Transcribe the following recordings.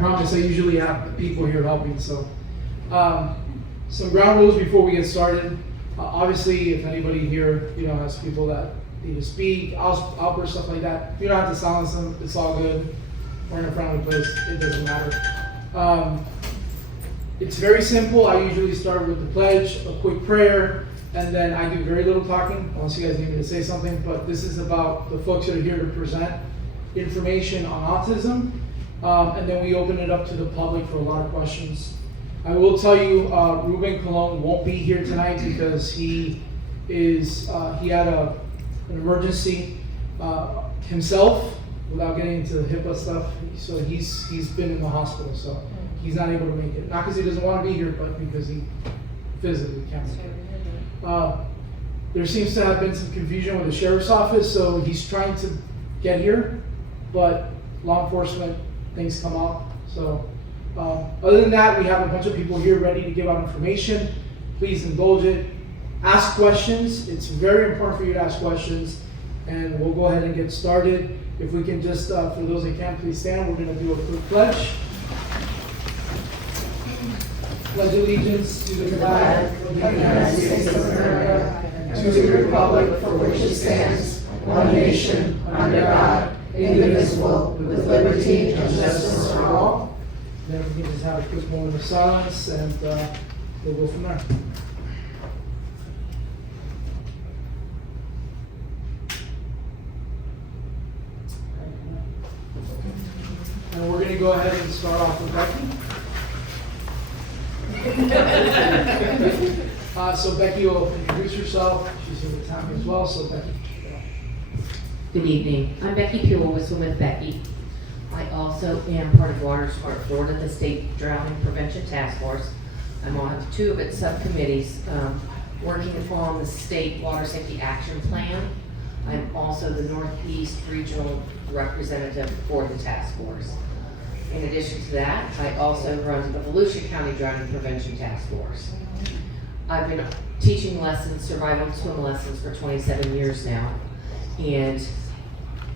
promise I usually have the people here helping. So, some ground rules before we get started. Obviously, if anybody here, has people that need to speak, outbursts, stuff like that, you don't have to silence them. It's all good. We're in a friendly place. It doesn't matter. It's very simple. I usually start with the pledge, a quick prayer, and then I do very little talking unless you guys need me to say something. But this is about the folks that are here to present information on autism, and then we open it up to the public for a lot of questions. I will tell you, Ruben Colon won't be here tonight because he had an emergency himself, without getting into HIPAA stuff. So he's been in the hospital, so he's not able to make it. Not because he doesn't want to be here, but because he physically can't make it. There seems to have been some confusion with the sheriff's office, so he's trying to get here, but law enforcement things come up. So other than that, we have a bunch of people here ready to give out information. Please indulge it. Ask questions. It's very important for you to ask questions, and we'll go ahead and get started. If we can just, for those that can't, please stand. We're going to do a quick pledge. Pledge allegiance to the flag of the United States of America, and to the republic for which it stands, one nation, under God, indivisible, with liberty and justice for all. Then we can just have a quick moment of silence, and we'll go from there. And we're going to go ahead and start off with Becky. So Becky will introduce herself. She's here with Tommy as well. So Becky. Good evening. I'm Becky Puel with Swim with Becky. I also am part of Water Smart Florida, the State Drowning Prevention Task Force. I'm on 2 of its subcommittees, working on the State Water Safety Action Plan. I'm also the Northeast Regional Representative for the task force. In addition to that, I also run the Volusia County Drowning Prevention Task Force. I've been teaching lessons, survival and swim lessons, for 27 years now, and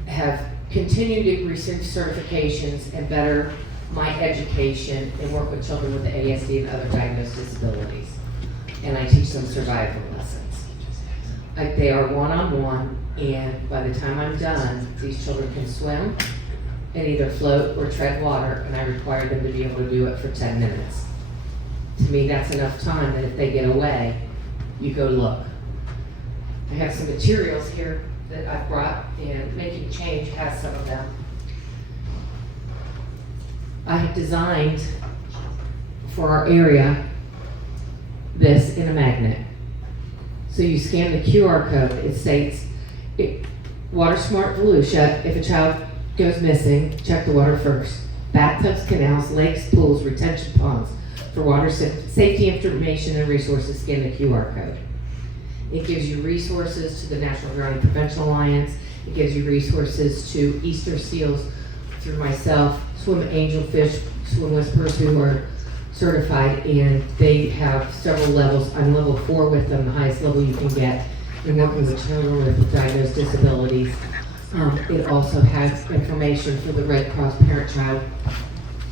have continued to receive certifications and better my education and work with children with ASD and other diagnosed disabilities. And I teach them survival lessons. They are one-on-one, and by the time I'm done, these children can swim and either float or tread water, and I require them to be able to do it for 10 minutes. To me, that's enough time that if they get away, you go look. I have some materials here that I've brought, and Making Change has some of them. I have designed for our area this in a magnet. So you scan the QR code, it states, Water Smart Volusia, if a child goes missing, check the water first. Bathtubs, canals, lakes, pools, retention ponds. For water safety information and resources, scan the QR code. It gives you resources to the National Drowning Prevention Alliance. It gives you resources to Easter Seals through myself, Swim Angelfish, Swim Whisperers, who are certified, and they have several levels. I'm level 4 with them, the highest level you can get in working with children with diagnosed disabilities. It also has information for the Red Cross Parent-Child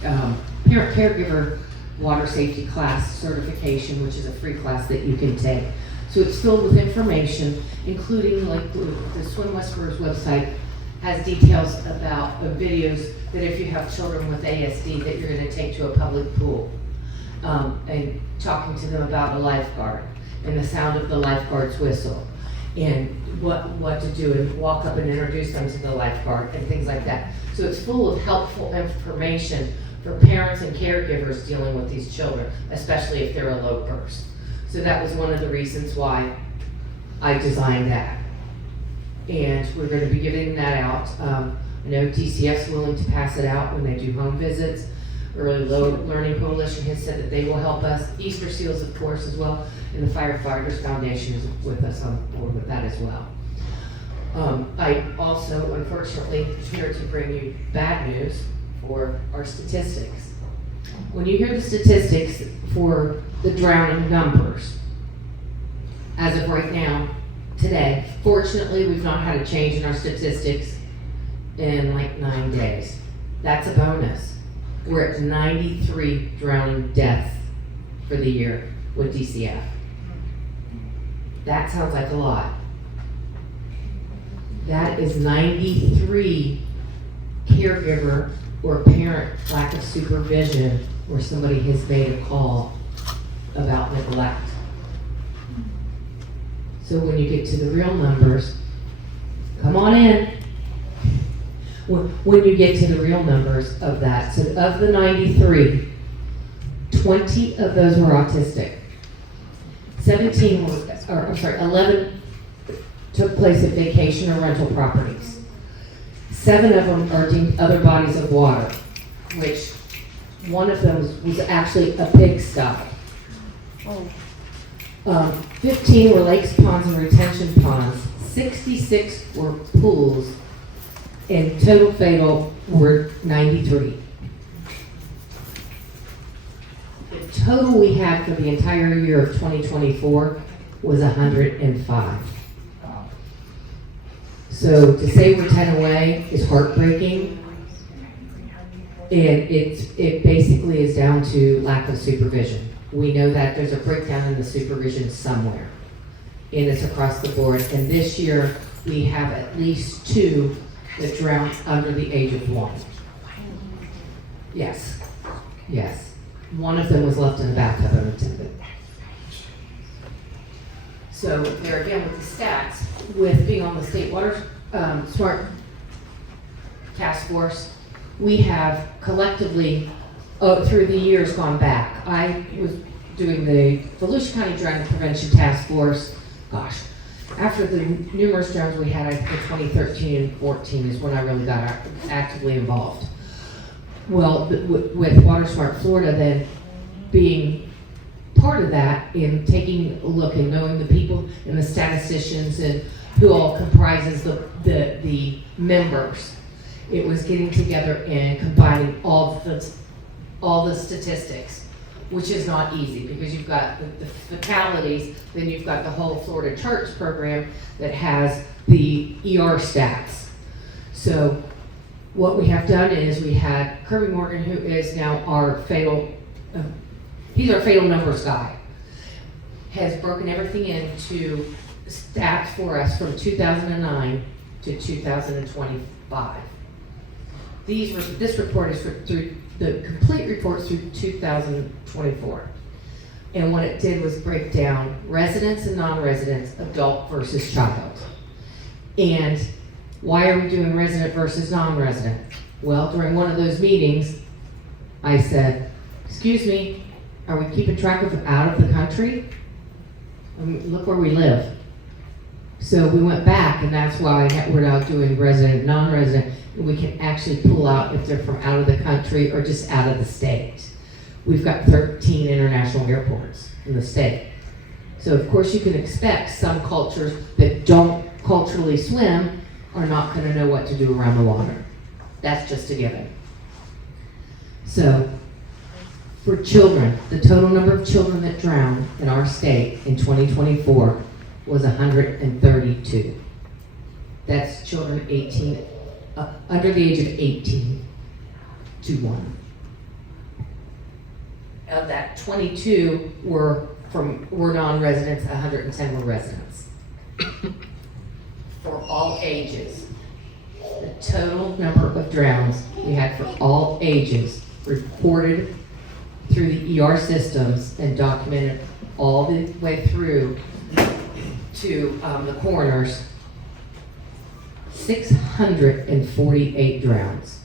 Parent-Caregiver Water Safety Class certification, which is a free class that you can take. So it's filled with information, including like the Swim Whisperers website has details about videos that if you have children with ASD that you're going to take to a public pool, and talking to them about a lifeguard and the sound of the lifeguard's whistle, and what to do, and walk up and introduce them to the lifeguard and things like that. So it's full of helpful information for parents and caregivers dealing with these children, especially if they're elopers. So that was one of the reasons why I designed that. And we're going to be giving that out. I know DCF's willing to pass it out when they do home visits. Early Learning Coalition has said that they will help us. Easter Seals, of course, as well. And the Firefighters Foundation is with us on board with that as well. I also, unfortunately, am here to bring you bad news for our statistics. When you hear the statistics for the drowning numbers, as of right now, today, fortunately, we've not had a change in our statistics in like 9 days. That's a bonus. We're at 93 drowning deaths for the year with DCF. That sounds like a lot. That is 93 caregiver or parent lack of supervision where somebody has made a call about neglect. So when you get to the real numbers, come on in. When you get to the real numbers of that, so of the 93, 20 of those were autistic. 11 took place at vacation or rental properties. 7 of them are deemed other bodies of water, which one of them was actually a pigsty. 15 were lakes, ponds, and retention ponds. 66 were pools, and total fatal were 93. The total we had for the entire year of 2024 was 105. So to say we're 10 away is heartbreaking. And it basically is down to lack of supervision. We know that there's a breakdown in the supervision somewhere. And it's across the board. And this year, we have at least 2 that drowned under the age of 1. Yes. One of them was left in the bathtub unattended. So there again with the stats, with being on the State Water Smart Task Force, we have collectively, through the years gone back, I was doing the Volusia County Drowning Prevention Task Force, after the numerous drowns we had, I think 2013 and 14 is when I really got actively involved. Well, with Water Smart Florida then being part of that in taking a look and knowing the people and the statisticians and who all comprises the members, it was getting together and combining all the statistics, which is not easy because you've got the fatalities, then you've got the whole Florida Church program that has the ER stats. So what we have done is we had Kirby Morgan, who is now our fatal, he's our fatal numbers guy, has broken everything into stats for us from 2009 to 2025. This report is through the complete report through 2024. And what it did was break down residents and non-residents, adult versus child. And why are we doing resident versus non-resident? Well, during one of those meetings, I said, excuse me, are we keeping track of out of the country? I mean, look where we live. So we went back, and that's why we're now doing resident, non-resident, and we can actually pull out if they're from out of the country or just out of the state. We've got 13 international airports in the state. So of course you can expect some cultures that don't culturally swim are not going to know what to do around the water. That's just a given. So for children, the total number of children that drowned in our state in 2024 was 132. That's children under the age of 18 to 1. Of that, 22 were non-residents, 110 were residents. For all ages, the total number of drowns we had for all ages reported through the ER systems and documented all the way through to the coroners, 648 drowns.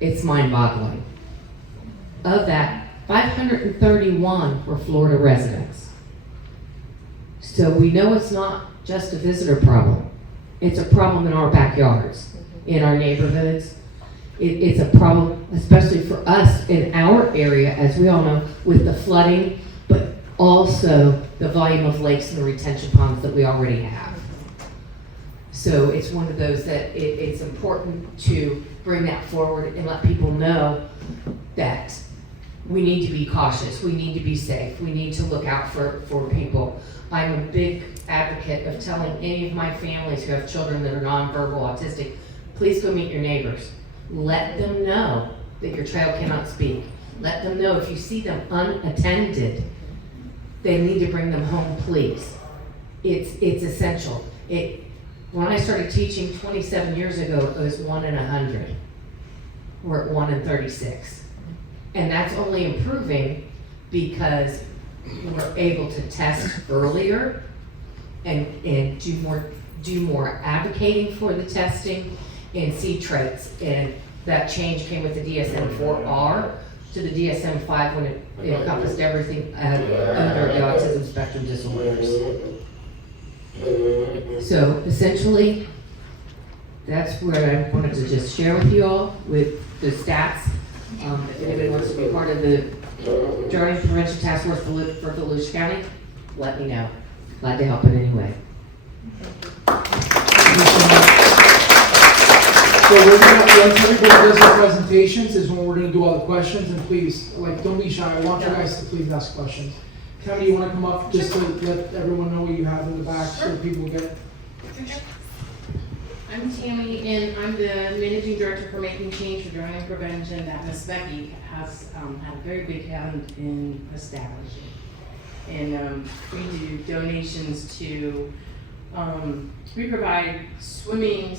It's mind-boggling. Of that, 531 were Florida residents. So we know it's not just a visitor problem. It's a problem in our backyards, in our neighborhoods. It's a problem, especially for us in our area, as we all know, with the flooding, but also the volume of lakes and the retention ponds that we already have. So it's one of those that it's important to bring that forward and let people know that we need to be cautious, we need to be safe, we need to look out for people. I'm a big advocate of telling any of my families who have children that are nonverbal autistic, please go meet your neighbors. let them know that your child cannot speak. Let them know if you see them unattended, they need to bring them home, please. It's essential. When I started teaching 27 years ago, it was 1 in 100. We're at 1 in 36. And that's only improving because we're able to test earlier and do more advocating for the testing and see traits. And that change came with the DSM-4R to the DSM-5 when it encompassed everything under the autism spectrum disorders. So essentially, that's where I wanted to just share with you all with the stats. If anybody wants to be part of the Drowning Prevention Task Force for Volusia County, let me know. Glad to help in any way. So we're gonna, once everybody does their presentations is when we're gonna do all the questions, and please, like, don't be shy. I want you guys to please ask questions. Tammy, you wanna come up just to let everyone know what you have in the back so people get it? I'm Tammy, and I'm the Managing Director for Making Change for Drowning Prevention that Miss Becky has had a very big hand in establishing. And we do donations to, we provide swimming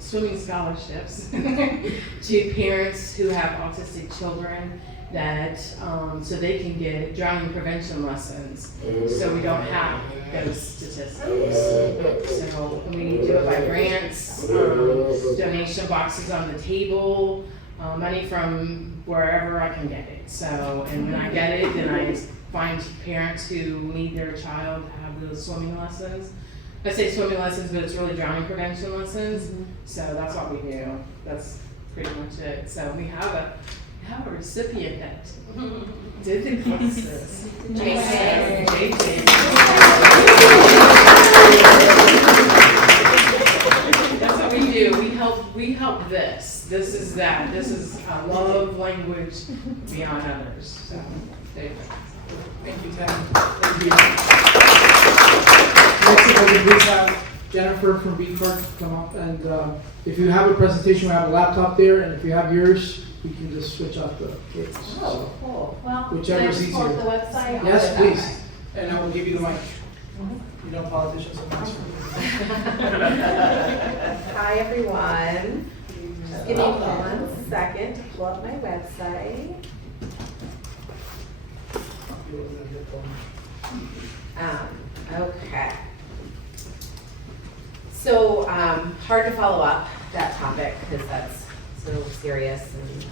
scholarships to parents who have autistic children that, so they can get drowning prevention lessons, so we don't have those statistics. So we do it by grants, donation boxes on the table, money from wherever I can get it. So, and when I get it, then I find parents who need their child to have those swimming lessons. I say swimming lessons, but it's really drowning prevention lessons. So that's what we do. That's pretty much it. So we have a recipient that did the classes. JJ. That's what we do. We help this. This is that. This is love language beyond others. So Thank you, Tammy. Thank you. Next up, we please have Jennifer from BCART come up, and if you have a presentation, we have a laptop there, and if you have yours, we can just switch out the cables. Oh, cool. Well, Whichever is can I just pull up easier. the website? Yes, please. And I will give you the mic. You know politicians sometimes. Hi, everyone. Just give me 1 second to pull up my website. Okay. So, hard to follow up that topic because that's so serious and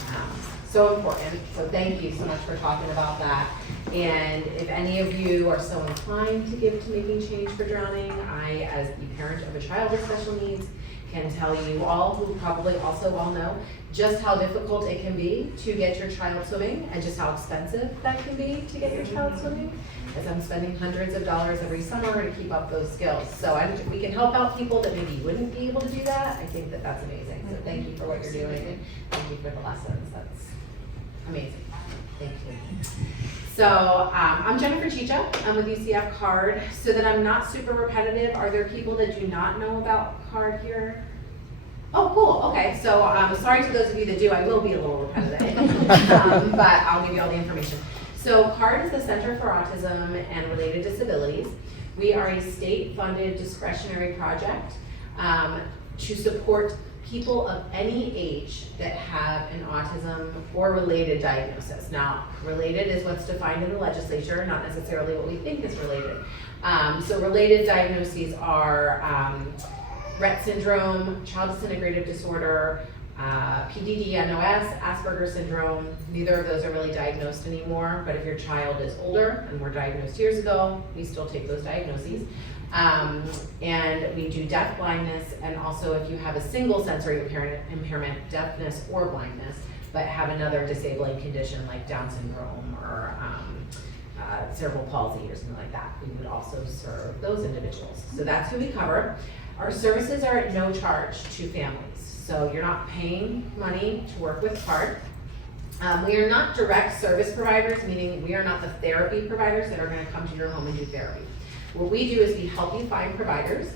so important. So thank you so much for talking about that. And if any of you are so inclined to give to Making Change for Drowning, I, as the parent of a child with special needs, can tell you all who probably also all know just how difficult it can be to get your child swimming and just how expensive that can be to get your child swimming, as I'm spending hundreds of dollars every summer to keep up those skills. So we can help out people that maybe wouldn't be able to do that. I think that that's amazing. So thank you for what you're doing, and thank you for the lessons. That's amazing. Thank you. So I'm Jennifer Chicha. I'm with UCF CARD. So that I'm not super repetitive, are there people that do not know about CARD here? Oh, cool. Okay. So sorry to those of you that do. I will be a little repetitive, but I'll give you all the information. So CARD is the Center for Autism and Related Disabilities. We are a state-funded discretionary project to support people of any age that have an autism or related diagnosis. Now, related is what's defined in the legislature, not necessarily what we think is related. So related diagnoses are Rett syndrome, child disintegrative disorder, PDD-NOS, Asperger's syndrome. Neither of those are really diagnosed anymore, but if your child is older and were diagnosed years ago, we still take those diagnoses. And we do deaf blindness, and also if you have a single sensory impairment, deafness or blindness, but have another disabling condition like Down syndrome or cerebral palsy or something like that, we would also serve those individuals. So that's who we cover. Our services are at no charge to families. So you're not paying money to work with CARD. We are not direct service providers, meaning we are not the therapy providers that are going to come to your home and do therapy. What we do is we help you find providers.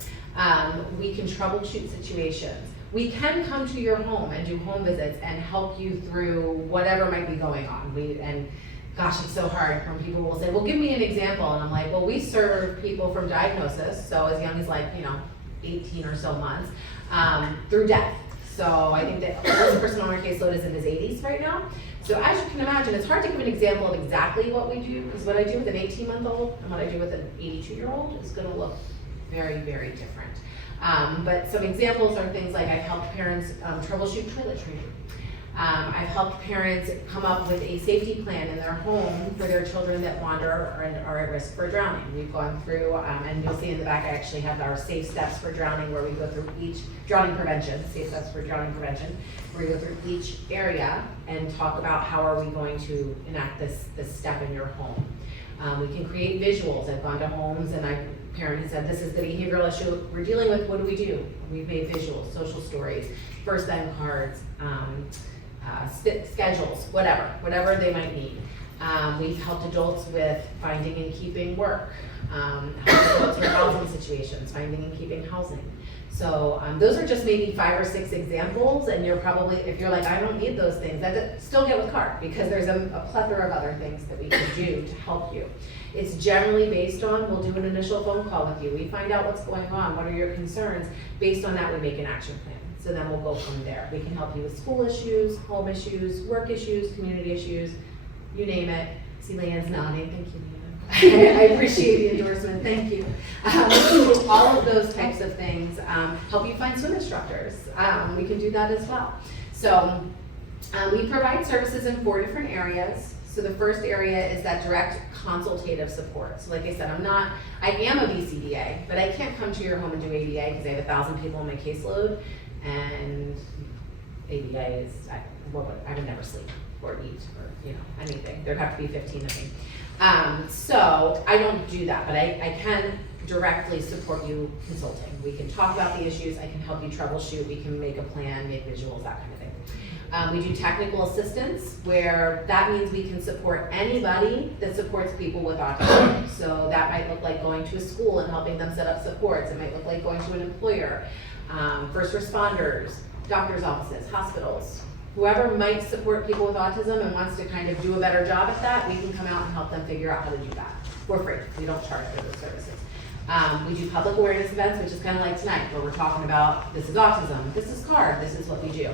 We can troubleshoot situations. we can come to your home and do home visits and help you through whatever might be going on. Gosh, it's so hard when people will say, well, give me an example. And I'm like, well, we serve people from diagnosis, so as young as 18 or so months, through death. So I think that the oldest person on our caseload is in his 80s right now. So as you can imagine, it's hard to give an example of exactly what we do, because what I do with an 18-month-old and what I do with an 82-year-old is gonna look very, very different. But some examples are things like I've helped parents troubleshoot toiletry. I've helped parents come up with a safety plan in their home for their children that wander and are at risk for drowning. We've gone through, and you'll see in the back, I actually have our safe steps for drowning, where we go through each drowning prevention, safe steps for drowning prevention, where we go through each area and talk about how are we going to enact this step in your home. We can create visuals. I've gone to homes and parent has said, this is the behavioral issue we're dealing with, what do? We've made visuals, social stories, first time cards, schedules, whatever they might need. We've helped adults with finding and keeping work, helped adults with housing situations, finding and keeping housing. So those are just maybe 5 or 6 examples, and you're probably, if you're like, I don't need those things, still get with CARD, because there's a plethora of other things that we can do to help you. It's generally based on, we'll do an initial phone call with you. We find out what's going on, what are your concerns. Based on that, we make an action plan. So then we'll go from there. We can help you with school issues, home issues, work issues, community issues, you name it. See Leanne's nodding, thank you, Leanne. I appreciate the endorsement, thank you. All of those types of things, help you find swim instructors. We can do that as well. So we provide services in 4 different areas. So the first area is that direct consultative support. So like I said, I am a BCDA, but I can't come to your home and do ADA because I have 1,000 people on my caseload, and ADA is, I would never sleep or eat or anything. There'd have to be 15 of me. So I don't do that, but I can directly support you consulting. We can talk about the issues, I can help you troubleshoot, we can make a plan, make visuals, that kind of thing. We do technical assistance, where that means we can support anybody that supports people with autism. So that might look like going to a school and helping them set up supports. It might look like going to an employer, first responders, doctor's offices, hospitals. Whoever might support people with autism and wants to kind of do a better job at that, we can come out and help them figure out how to do that. We're free, we don't charge for those services. We do public awareness events, which is kind of like tonight, where we're talking about, this is autism, this is CARD, this is what we do.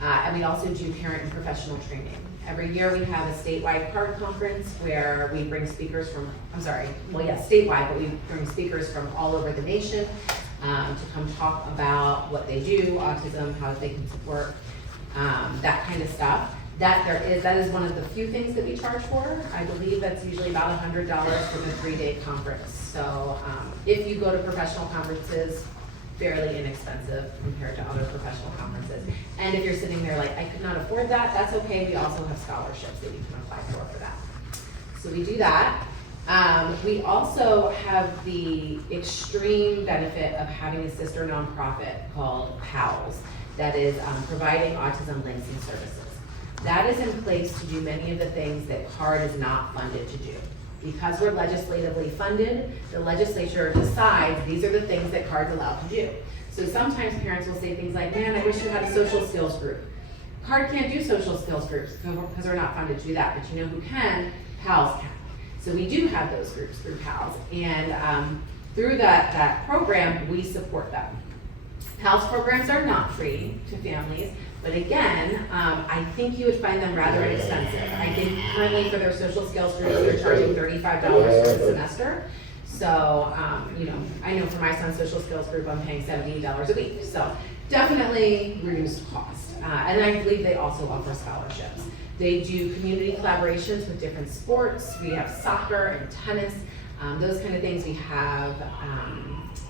And we also do parent and professional training. Every year we have a statewide CARD conference where we bring speakers from, statewide, but we bring speakers from all over the nation to come talk about what they do, autism, how they can support, that kind of stuff. That is one of the few things that we charge for. I believe that's usually about $100 for the 3-day conference. So if you go to professional conferences, fairly inexpensive compared to other professional conferences. And if you're sitting there like, I could not afford that, that's okay. We also have scholarships that you can apply for that. So we do that. We also have the extreme benefit of having a sister nonprofit called PALS that is providing autism links and services. That is in place to do many of the things that CARD is not funded to do. Because we're legislatively funded, the legislature decides these are the things that CARD's allowed to do. So sometimes parents will say things like, man, I wish you had a social skills group. CARD can't do social skills groups because we're not funded to do that, but you know who can? PALS can. So we do have those groups through PALS, and through that program, we support them. PALS programs are not free to families, but again, I think you would find them rather inexpensive. I think currently for their social skills groups, they're charging $35 for the semester. So, I know for my son's social skills group, I'm paying $70 a week. So definitely reduced cost. And I believe they also offer scholarships. They do community collaborations with different sports. We have soccer and tennis, those kind of things. We have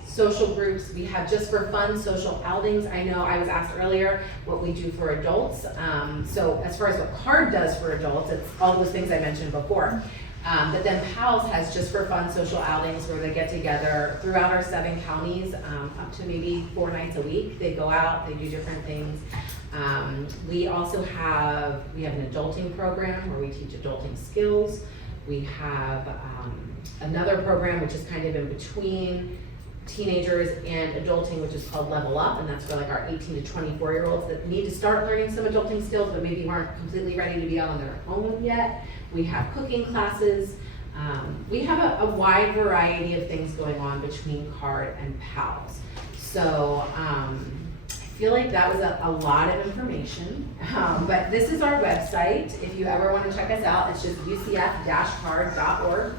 social groups. We have just for fun social outings. I know I was asked earlier what we do for adults. So as far as what CARD does for adults, it's all those things I mentioned before. But then PALS has just for fun social outings where they get together throughout our 7 counties, up to maybe 4 nights a week. They go out, they do different things. We also have an adulting program where we teach adulting skills. We have another program which is kind of in between teenagers and adulting, which is called Level Up, and that's for like our 18 to 24-year-olds that need to start learning some adulting skills, but maybe aren't completely ready to be out on their own yet. We have cooking classes. We have a wide variety of things going on between CARD and PALS. So I feel like that was a lot of information, but this is our website. If you ever want to check us out, it's just ucf-card.org.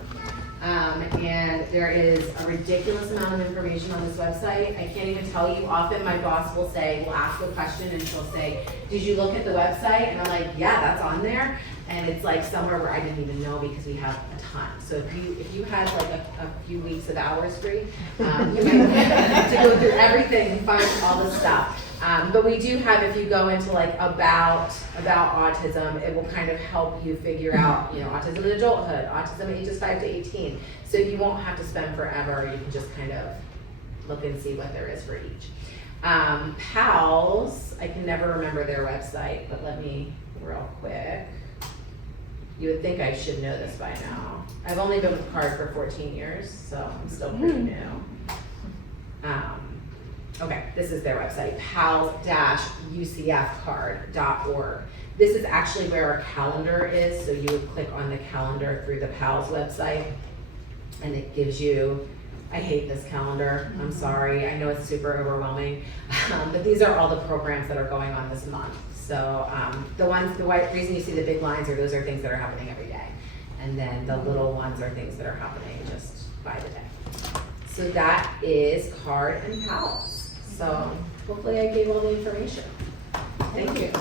And there is a ridiculous amount of information on this website. I can't even tell you. Often my boss will ask a question and she'll say, did you look at the website? And I'm like, yeah, that's on there. And it's like somewhere where I didn't even know because we have a ton. So if you had like a few weeks of hours free, you might have to go through everything and find all the stuff. But we do have, if you go into like about autism, it will kind of help you figure out, autism in adulthood, autism ages 5 to 18. So you won't have to spend forever. You can just kind of look and see what there is for each. PALS, I can never remember their website, but let me real quick. You would think I should know this by now. I've only been with CARD for 14 years, so I'm still pretty new. Okay, this is their website, pals-ucfcard.org. This is actually where our calendar is, so you would click on the calendar through the PALS website, and it gives you, I hate this calendar, I'm sorry, I know it's super overwhelming, but these are all the programs that are going on this month. So the reason you see the big lines those are things that are happening every day. And then the little ones are things that are happening just by the day. So that is CARD and PALS. So hopefully I gave all the information. Thank you.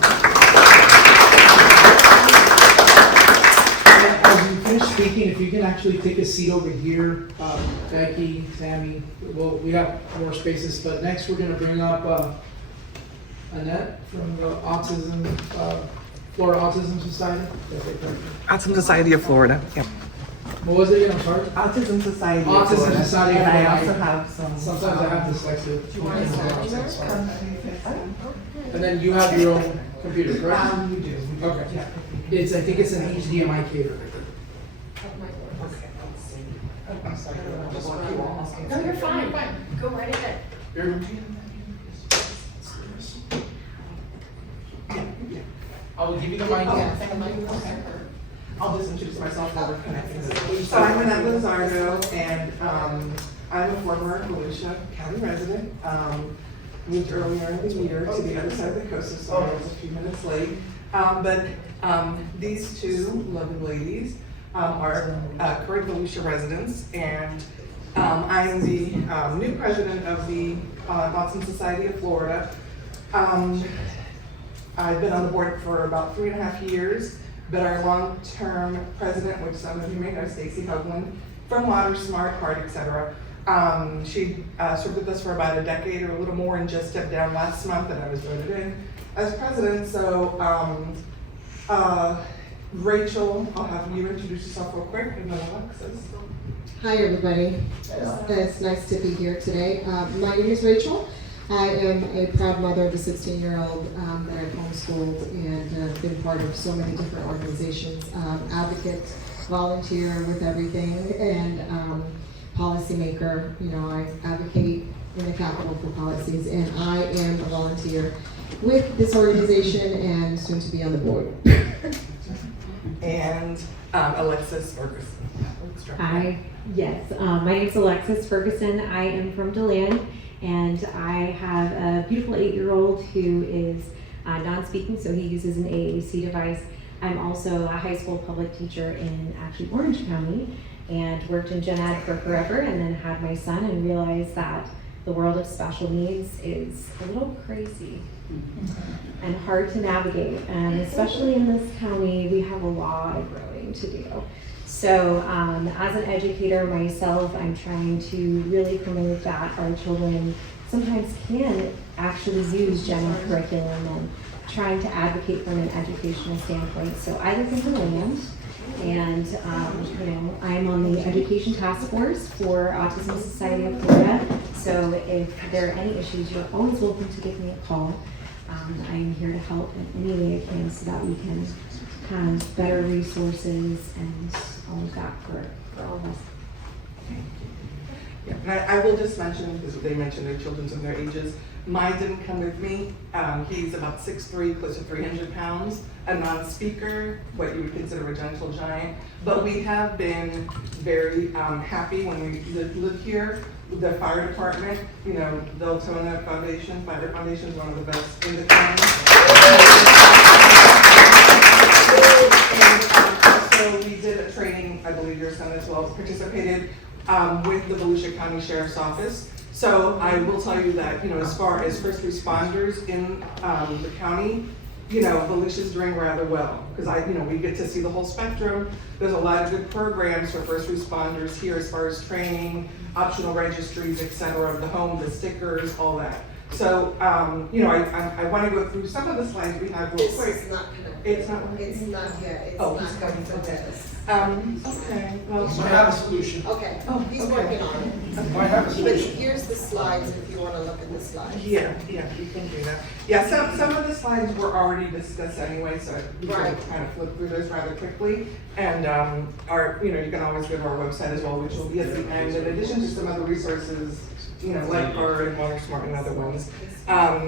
As you finish speaking, if you can actually take a seat over here, Becky, Tammy, well, we have more spaces, but next we're going to bring up Annette from the Florida Autism Society. Autism Society of Florida. Yep. What was it again? I'm sorry. Autism Society. Autism Society of And I Florida. also have some. Sometimes I have dyslexia. Do you want to start? And then you have your own computer, correct? You do. Okay. I think it's an HDMI cable. I'm sorry. No, you're fine. Go right ahead. I will give you the mic. I'll just introduce myself while we're connecting. So I'm Annette Lizardo, and I'm a former Volusia County resident. Moved earlier in the year to the other side of the coast, so I was a few minutes late. But these two lovely ladies are current Volusia residents, and I am the new president of the Autism Society of Florida. I've been on the board for about 3.5 years, but our long-term president, which some of you may know, Stacy Hoagland, from WaterSmart, CARD, etc. She served with us for about a decade or a little more and just stepped down last month, and I was voted in as president. So Rachel, I'll have you introduce yourself real quick, and then Alexis. Hi everybody, it's nice to be here today. My name is Rachel. I am a proud mother of a 16-year-old that I've homeschooled and been part of so many different organizations, advocate, volunteer with everything, and policymaker. I advocate in the Capitol for policies, and I am a volunteer with this organization and soon to be on the board. And Alexis Ferguson. Hi, yes, my name is Alexis Ferguson. I am from DeLand, and I have a beautiful 8-year-old who is non-speaking, so he uses an AAC device. I'm also a high school public teacher in actually Orange County, and worked in gen ed for forever, and then had my son and realized that the world of special needs is a little crazy and hard to navigate, and especially in this county, we have a lot of growing to do. So as an educator myself, I'm trying to really promote that our children sometimes can actually use gen ed curriculum, and trying to advocate from an educational standpoint. So I live in DeLand, and I'm on the education task force for Autism Society of Florida. So if there are any issues, you're always welcome to give me a call. I'm here to help in any way I can so that we can have better resources and all of that for all of us. Yeah, and I will just mention, because they mentioned their children's and their ages, mine didn't come with me. He's about 6'3", close to 300 pounds, a non-speaker, what you would consider a gentle giant. But we have been very happy when we live here. The fire department, you know, Deltona Foundation, Fire Foundation is one of the best in the county. And also we did a training, I believe your son as well participated with the Volusia County Sheriff's Office. So I will tell you that, you know, as far as first responders in the county, you know, Volusia's doing rather well, because we get to see the whole spectrum. There's a lot of good programs for first responders here as far as training, optional registries, et cetera, of the home, the stickers, all that. So, you know, I want to go through some of the slides we have real quick. It's not gonna. It's not. It's not yet. It's Oh, not he's coming coming to from that. this. Okay, well, I have a solution. Okay, Oh, he's okay. working on it. I have a But solution. here's the slides if you wanna look at the slides. yeah, you can do that. Yeah, some of the slides were already discussed anyway, so we can Right. kind of flip through those rather quickly. And you can always go to our website as well, which will be at the end, in addition to some other resources, you know, like our and Water Smart and other ones.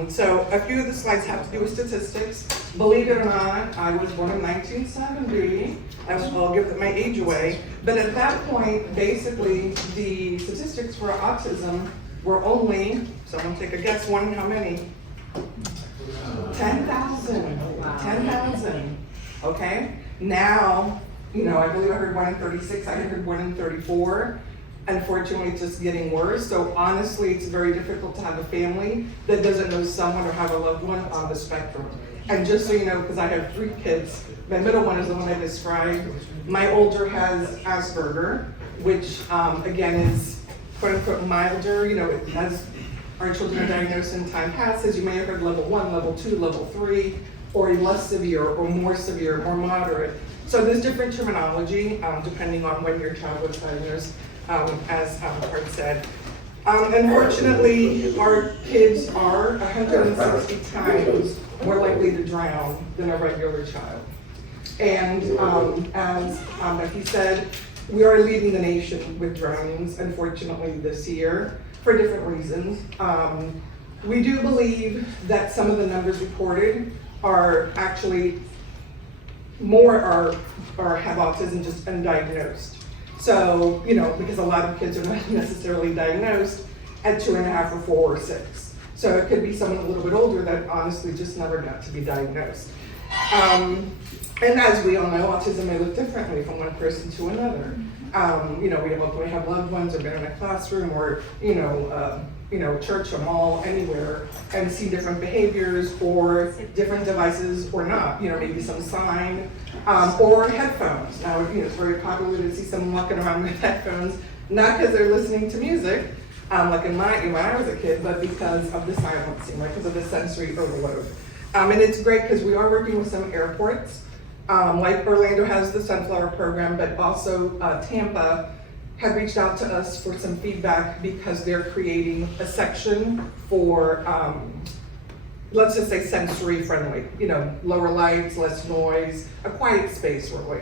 So a few of the slides have to do with statistics. Believe it or not, I was born in 1970. I'll give my age away. But at that point, basically, the statistics for autism were only, someone take a guess, how many? 10,000. 10,000. Okay? Now, you know, I believe I heard 1 in 36. I heard 1 in 34. Unfortunately, it's just getting worse. So honestly, it's very difficult to have a family that doesn't know someone or have a loved one on the spectrum. And just so you know, because I have 3 kids, my middle one is the one I described. My older has Asperger, which again is quote unquote milder. You know, as our children are diagnosed in time passes, you may have heard level 1, level 2, level 3, or less severe, or more severe, more moderate. So there's different terminology depending on when your child was diagnosed. As Art said. Unfortunately, our kids are 160 times more likely to drown than a regular child. And as Becky said, we are leading the nation with drownings, unfortunately, this year for different reasons. We do believe that some of the numbers reported are actually more are have autism just undiagnosed. So, you know, because a lot of kids are not necessarily diagnosed at 2.5 or 4 or 6. So it could be someone a little bit older that honestly just never got to be diagnosed. And as we all know, autism may look differently from one person to another. You know, we have loved ones or been in a classroom or, church or mall, anywhere, and see different behaviors or different devices or not. You know, maybe some sign or headphones. Now, it's very popular to see someone walking around with headphones, not because they're listening to music, like when I was a kid, but because of the silencing, right? Because of the sensory overload. And it's great because we are working with some airports. Like Orlando has the Sunflower program, but also Tampa had reached out to us for some feedback because they're creating a section for, let's just say sensory friendly, lower lights, less noise, a quiet space really.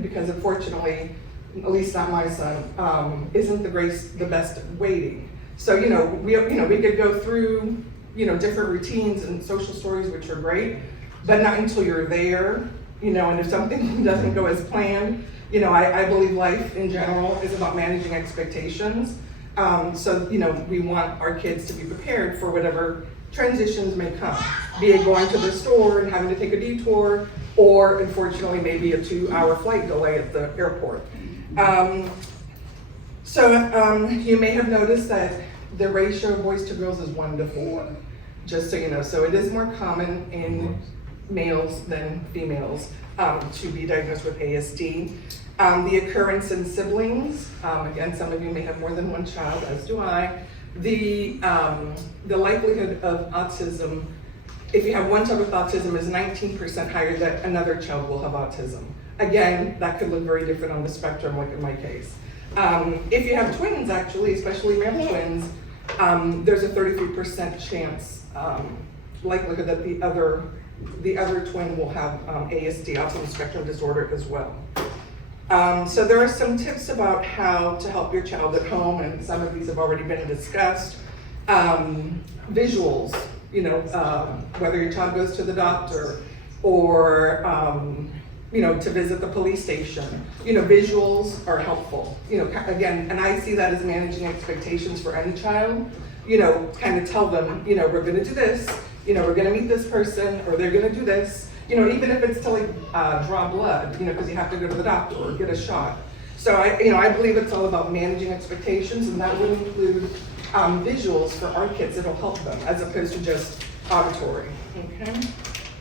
Because unfortunately, at least not my son, isn't the best waiting. So, we could go through, different routines and social stories, which are great, but not until you're there, and if something doesn't go as planned, I believe life in general is about managing expectations. So, we want our kids to be prepared for whatever transitions may come, be it going to the store and having to take a detour, or unfortunately maybe a 2-hour flight delay at the airport. You may have noticed that the ratio of boys to girls is 1 to 4, just so you know. So it is more common in males than females to be diagnosed with ASD. The occurrence in siblings, again, some of you may have more than one child, as do I. The likelihood of autism, if you have one child with autism, is 19% higher that another child will have autism. Again, that could look very different on the spectrum, like in my case. If you have twins, actually, especially male twins, there's a 33% chance, likelihood that the other twin will have ASD, autism spectrum disorder as well. So there are some tips about how to help your child at home, and some of these have already been discussed. Visuals, whether your child goes to the doctor or, to visit the police station, visuals are helpful. Again, and I see that as managing expectations for any child. Kind of tell them, we're gonna do this, we're gonna meet this person, or they're gonna do this, even if it's to draw blood, because you have to go to the doctor or get a shot. So I believe it's all about managing expectations, and that will include visuals for our kids. It'll help them as opposed to just auditory, okay?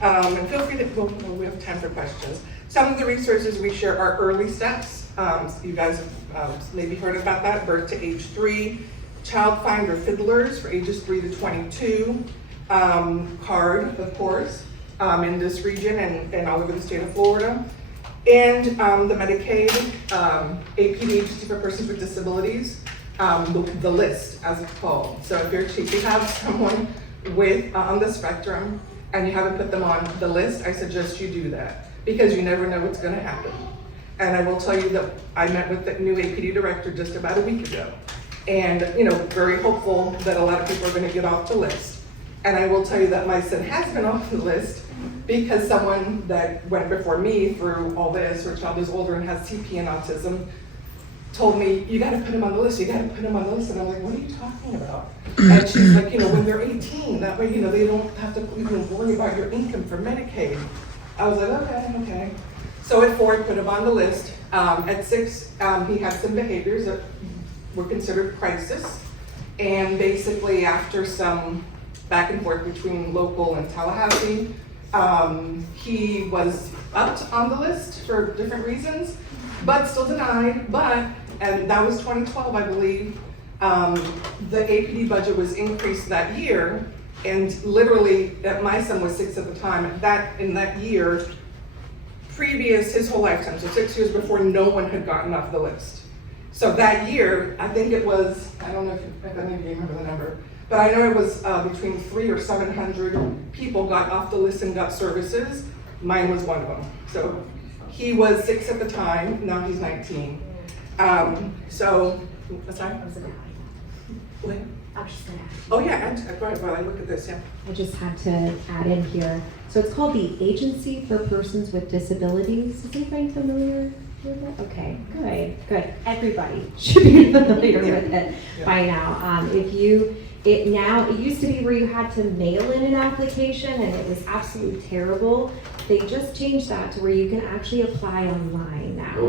And feel free to, we have time for questions. Some of the resources we share are early steps. You guys maybe heard about that, birth to age 3, child finder fiddlers for ages 3 to 22, CARD, of course, in this region and all over the state of Florida, and the Medicaid, APD agency for persons with disabilities, the list as it's called. So if you have someone with on the spectrum and you haven't put them on the list, I suggest you do that, because you never know what's gonna happen. And I will tell you that I met with the new APD director just about a week ago, and very hopeful that a lot of people are gonna get off the list. And I will tell you that my son has been off the list because someone that went before me through all this, her child is older and has CP and autism, told me, you gotta put him on the list, you gotta put him on the list. And I'm like, what are you talking about? And she's like, when they're 18, that way, they don't have to worry about your income for Medicaid. I was like, okay. So at 4, I put him on the list. At 6, he had some behaviors that were considered crisis. And basically after some back and forth between local and Tallahassee, he was upped on the list for different reasons, but still denied. And that was 2012, I believe. The APD budget was increased that year, and literally, my son was 6 at the time. In that year, previous his whole lifetime, so 6 years before, no one had gotten off the list. So that year, I think it was, I don't know if any of you remember the number, but I know it was between 300 or 700 people got off the list and got services. Mine was one of them. So he was 6 at the time, now he's 19. So, what's that? What? I was just gonna ask. Oh yeah, go ahead while I look at this, yeah. I just had to add in here. So it's called the Agency for Persons with Disabilities. Is anybody familiar with it? Okay, good. Everybody should be familiar with it by now. It used to be where you had to mail in an application, and it was absolutely terrible. They just changed that to where you can actually apply online now.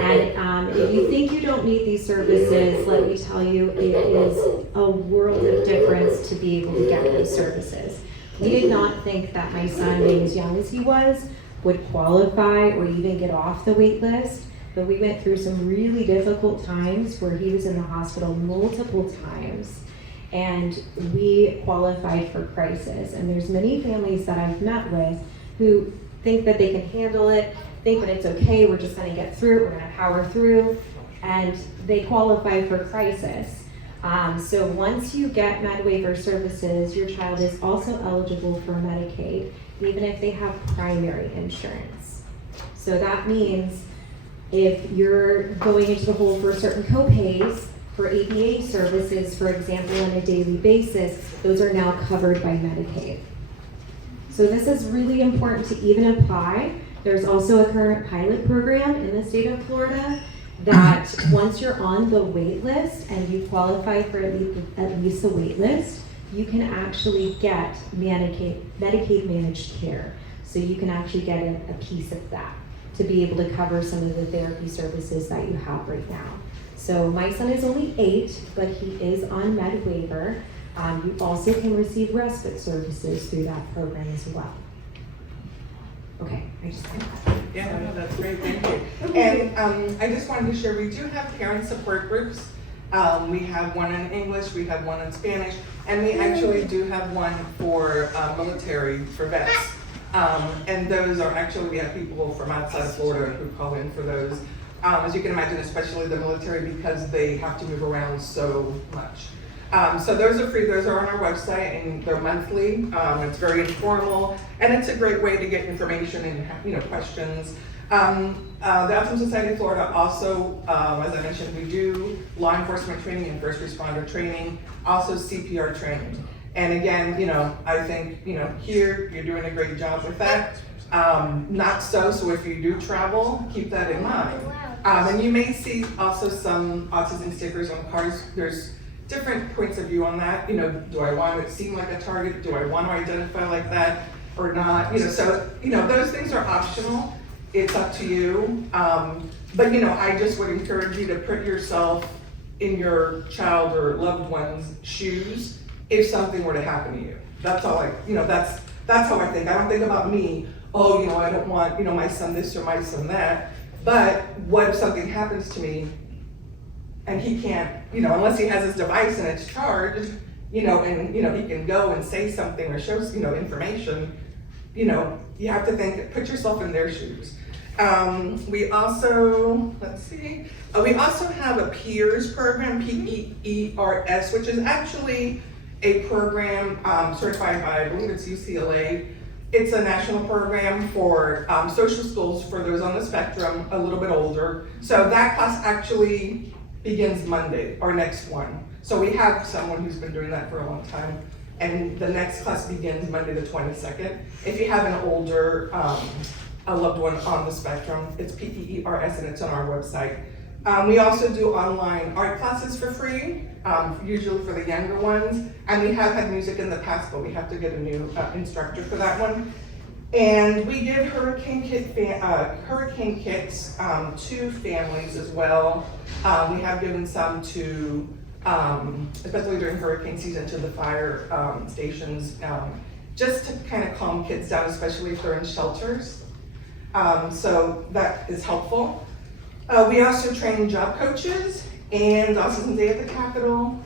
And if you think you don't need these services, let me tell you, it is a world of difference to be able to get those services. We did not think that my son, being as young as he was, would qualify or even get off the wait list. But we went through some really difficult times where he was in the hospital multiple times. And we qualified for crisis. And there's many families that I've met with who think that they can handle it, think that it's okay, we're just gonna get through it, we're gonna power through, and they qualify for crisis. So once you get med waiver services, your child is also eligible for Medicaid, even if they have primary insurance. So that means if you're going into the hole for certain co-pays, for ABA services, for example, on a daily basis, those are now covered by Medicaid. So this is really important to even apply. There's also a current pilot program in the state of Florida that once you're on the wait list and you qualify for at least the wait list, you can actually get Medicaid managed care. So you can actually get a piece of that to be able to cover some of the therapy services that you have right now. So my son is only 8, but he is on med waiver. You also can receive respite services through that program as well. Okay, I just kind of. Yeah, no, that's great, thank you. And I just wanted to share, we do have parent support groups. We have one in English, we have one in Spanish, and we actually do have one for military, for vets. And those are actually, we have people from outside of Florida who call in for those. As you can imagine, especially the military, because they have to move around so much. So those are free, those are on our website, and they're monthly. It's very informal, and it's a great way to get information and, questions. The Autism Society of Florida also, as I mentioned, we do law enforcement training and first responder training, also CPR training. And again, I think, here, you're doing a great job with that. Not so if you do travel, keep that in mind. And you may see also some autism stickers on cars. There's different points of view on that. Do I want it to seem like a target? Do I want to identify like that or not? Those things are optional. It's up to you. But I just would encourage you to put yourself in your child or loved one's shoes if something were to happen to you. That's all that's how I think. I don't think about me, I don't want, my son this or my son that. But what if something happens to me and he can't, unless he has his device and it's charged, and, he can go and say something or show, information, you have to put yourself in their shoes. We also, we also have a peers program, PEERS, which is actually a program certified by, I believe it's UCLA. It's a national program for social skills for those on the spectrum, a little bit older. So that class actually begins Monday, our next one. So we have someone who's been doing that for a long time. And the next class begins Monday the 22nd. If you have an older a loved one on the spectrum, it's PEERS and it's on our website. We also do online art classes for free, usually for the younger ones. And we have had music in the past, but we have to get a new instructor for that one. And we give hurricane kits to families as well. We have given some to, especially during hurricane season, to the fire stations, just to kind of calm kids down, especially if they're in shelters. So that is helpful. We also train job coaches and Autism Day at the Capitol.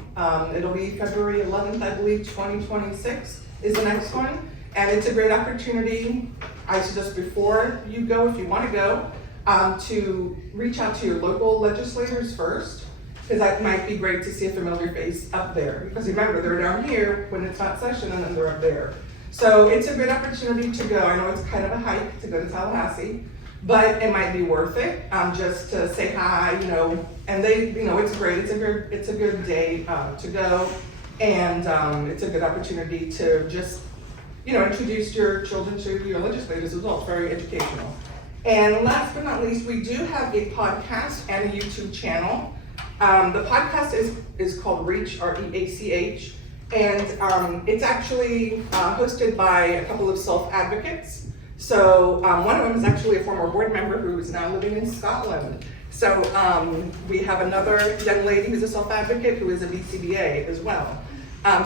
It'll be February 11th, I believe, 2026 is the next one. And it's a great opportunity, I suggest before you go, if you want to go, to reach out to your local legislators first, because that might be great to see a familiar face up there. Because remember, they're down here when it's not session and then they're up there. So it's a great opportunity to go. I know it's kind of a hike to go to Tallahassee, but it might be worth it just to say hi, and they, it's great. It's a good day to go, and it's a good opportunity to just, introduce your children to your legislators as well. It's very educational. And last but not least, we do have a podcast and a YouTube channel. The podcast is called Reach, R-E-A-C-H, and it's actually hosted by a couple of self-advocates. So one of them is actually a former board member who is now living in Scotland. So we have another young lady who's a self-advocate who is a BCBA as well.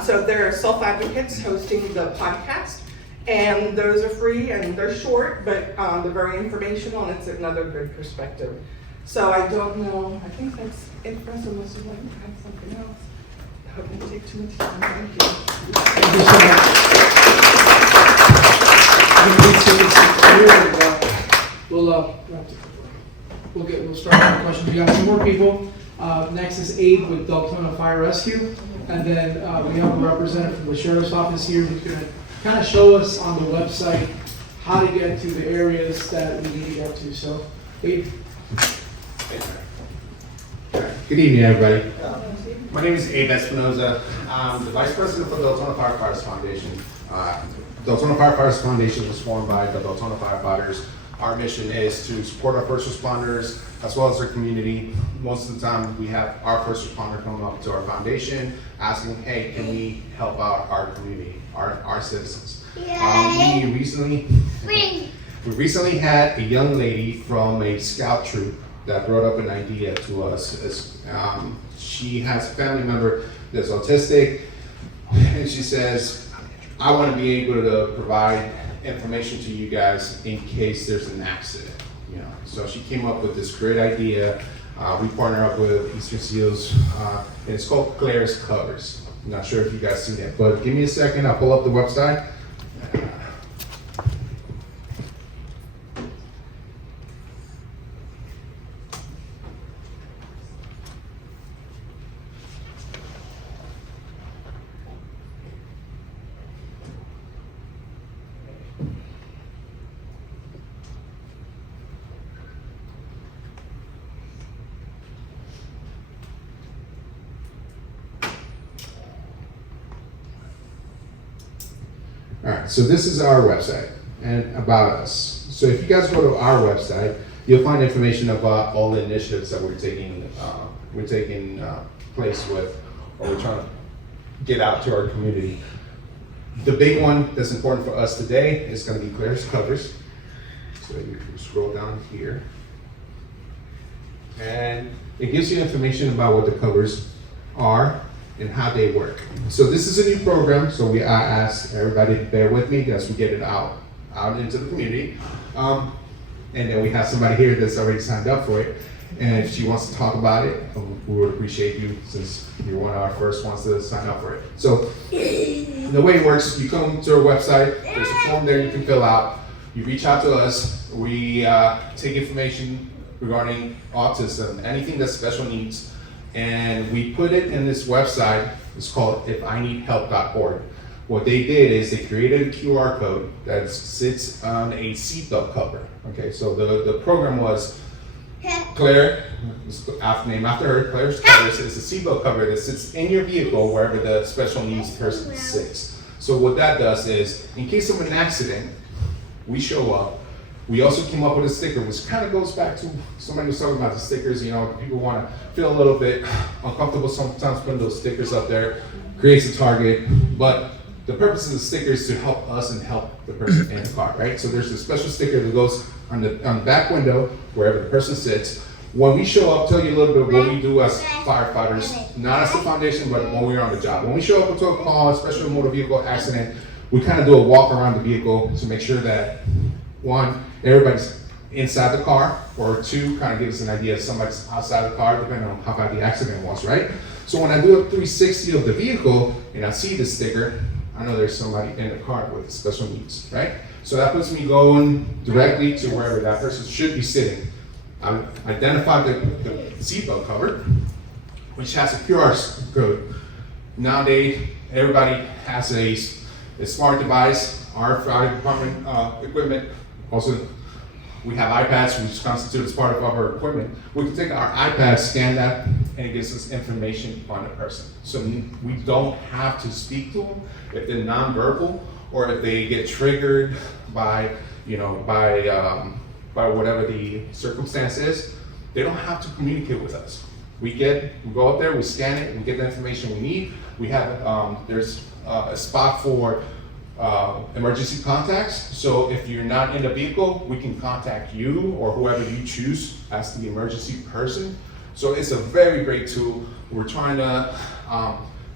So there are self-advocates hosting the podcast, and those are free and they're short, but they're very informational, and it's another good perspective. So I don't know, I think that's it for us, unless you'd like to add something else. I hope I didn't take too much time. Thank you. Thank you so much. We'll start with the questions. We got two more people. Next is Abe with Deltona Fire Rescue, and then we have a representative from the Sheriff's Office here who's going to kind of show us on the website how to get to the areas that we need to get to. So, Abe. Good evening, everybody. My name is Abe Espinoza. I'm the Vice President for the Deltona Firefighters Foundation. Deltona Firefighters Foundation was formed by the Deltona firefighters. Our mission is to support our first responders as well as their community. Most of the time, we have our first responder come up to our foundation asking, hey, can we help out our community, our citizens? We recently had a young lady from a scout troop that brought up an idea to us. She has a family member that's autistic, and she says, I want to be able to provide information to you guys in case there's an accident. So she came up with this great idea. We partner up with Eastern Seals, and it's called Claire's Covers. I'm not sure if you guys see that, but give me a second, I'll pull up the website. All right, so this is our website and about us. So if you guys go to our website, you'll find information about all the initiatives that we're taking place with, or we're trying to get out to our community. The big one that's important for us today is going to be Claire's covers. So you can scroll down here, and it gives you information about what the covers are and how they work. So this is a new program, so I ask everybody to bear with me as we get it out into the community. And then we have somebody here that's already signed up for it. And if she wants to talk about it, we would appreciate you, since you're one of our first ones to sign up for it. So the way it works, you come to our website, there's a form there you can fill out. You reach out to us, we take information regarding autism, anything that's special needs, and we put it in this website. It's called ifineedhelp.org. What they did is they created a QR code that sits on a seatbelt cover. Okay, so the program was Claire, named after her, Claire's covers is a seatbelt cover that sits in your vehicle wherever the special needs person sits. So what that does is, in case of an accident, we show up. We also came up with a sticker, which kind of goes back to somebody was talking about the stickers. You know, people want to feel a little bit uncomfortable sometimes putting those stickers up there, creates a target. But the purpose of the sticker is to help us and help the person in the car, right? So there's a special sticker that goes on the back window wherever the person sits. When we show up, tell you a little bit of what we do as firefighters, not as the foundation, but when we're on the job. When we show up into a call, especially a motor vehicle accident, we kind of do a walk around the vehicle to make sure that, one, everybody's inside the car, or two, kind of gives us an idea if somebody's outside the car, depending on how bad the accident was, right? So when I do a 360 of the vehicle and I see the sticker, I know there's somebody in the car with special needs, right? So that puts me going directly to wherever that person should be sitting. I've identified the seatbelt cover, which has a QR code. Nowadays, everybody has a smart device. Our fire department equipment, also we have iPads, which constitute as part of our equipment. We can take our iPad, scan that, and it gives us information on the person. So we don't have to speak to them if they're nonverbal, or if they get triggered by whatever the circumstance is. They don't have to communicate with us. We go up there, we scan it, we get the information we need. We have, there's a spot for emergency contacts. So if you're not in the vehicle, we can contact you or whoever you choose as the emergency person. So it's a very great tool. We're trying to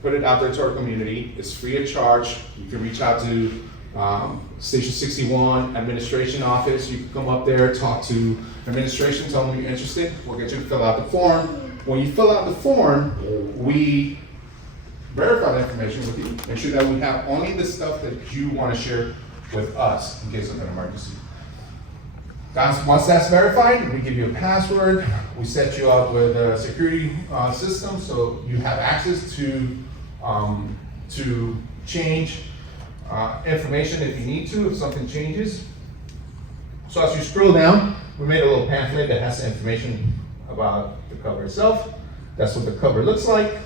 put it out there to our community. It's free of charge. You can reach out to Station 61 administration office. You can come up there, talk to administration, tell them you're interested. We'll get you to fill out the form. When you fill out the form, we verify the information with you. Make sure that we have only the stuff that you want to share with us in case of an emergency. Guys, once that's verified, we give you a password. We set you up with a security system, so you have access to change information if you need to, if something changes. So as you scroll down, we made a little pamphlet that has information about the cover itself. That's what the cover looks like.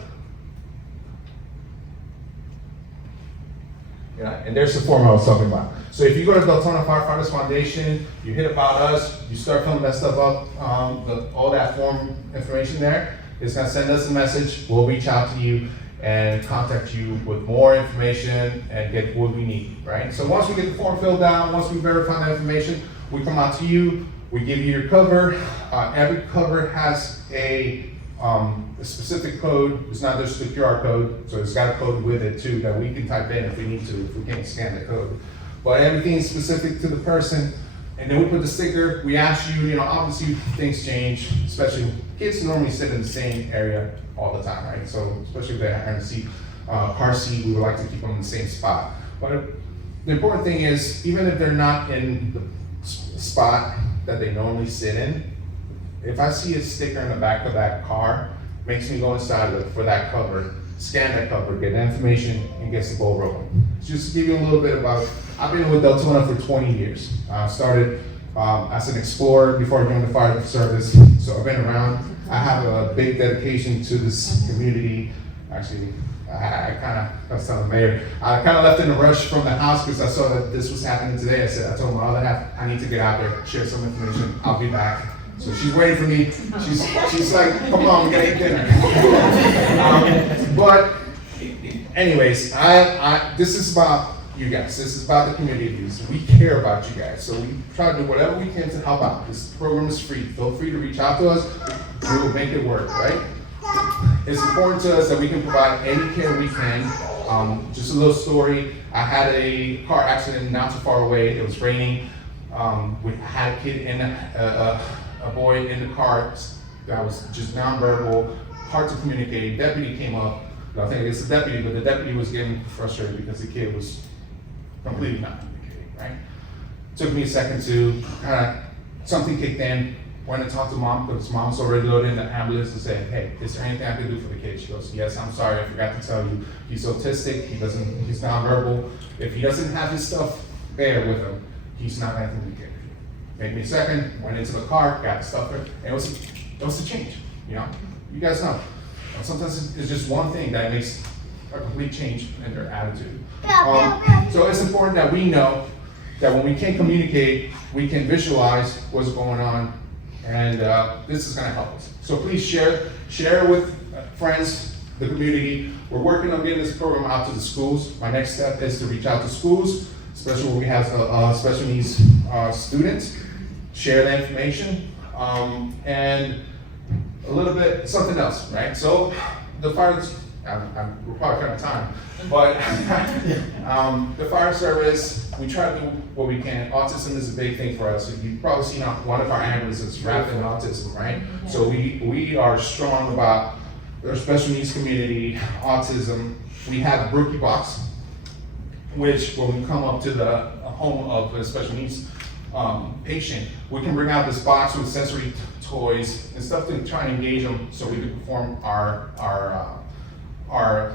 Yeah, and there's the form I was talking about. So if you go to Deltona Firefighters Foundation, you hit about us, you start filling that stuff up, all that form information there, it's gonna send us a message. We'll reach out to you and contact you with more information and get what we need, right? So once we get the form filled out, once we verify that information, we come out to you, we give you your cover. Every cover has a specific code. It's not just the QR code, so it's got a code with it too that we can type in if we need to, if we can't scan the code. But everything's specific to the person. And then we put the sticker. We ask you, obviously things change, especially kids normally sit in the same area all the time, right? So especially if they're in the car seat, we would like to keep them in the same spot. But the important thing is, even if they're not in the spot that they normally sit in, if I see a sticker in the back of that car, makes me go inside, look for that cover, scan that cover, get that information, and get the ball rolling. Just to give you a little bit about, I've been with Deltona for 20 years. I started as an explorer before I joined the fire service, so I've been around. I have a big dedication to this community. Actually, I was telling the mayor, I kind of left in a rush from the house because I saw that this was happening today. I told my other half, I need to get out there, share some information. I'll be back. So she's waiting for me. She's like, come on, we gotta eat dinner. But anyways, this is about you guys. This is about the community of youth. We care about you guys. So we try to do whatever we can to help out. This program is free. Feel free to reach out to us. We will make it work, right? It's important to us that we can provide any care we can. Just a little story. I had a car accident not too far away. It was raining. We had a kid in a boy in the car that was just nonverbal, hard to communicate. Deputy came up. I think it's the deputy, but the deputy was getting frustrated because the kid was completely not communicating, right? Took me a second to something kicked in. Went and talked to mom, because mom's already loaded in the ambulance and said, hey, is there anything I can do for the kid? She goes, yes, I'm sorry, I forgot to tell you. He's autistic, he's nonverbal. If he doesn't have his stuff there with him, he's not going to communicate. Made me a second, went into the car, got the stuff there, and it was a change, you know? You guys know. Sometimes it's just one thing that makes a complete change in their attitude. So it's important that we know that when we can't communicate, we can visualize what's going on, and this is going to help us. So please share with friends, the community. We're working on getting this program out to the schools. My next step is to reach out to schools, especially when we have special needs students, share the information, and a little bit something else, right? So the fire, we're probably kind of time, but the fire service, we try to do what we can. Autism is a big thing for us. You've probably seen one of our ambulances wrapped in autism, right? So we are strong about our special needs community, autism. We have a Brookie box, which when we come up to the home of a special needs patient, we can bring out this box with sensory toys and stuff to try and engage them so we can perform our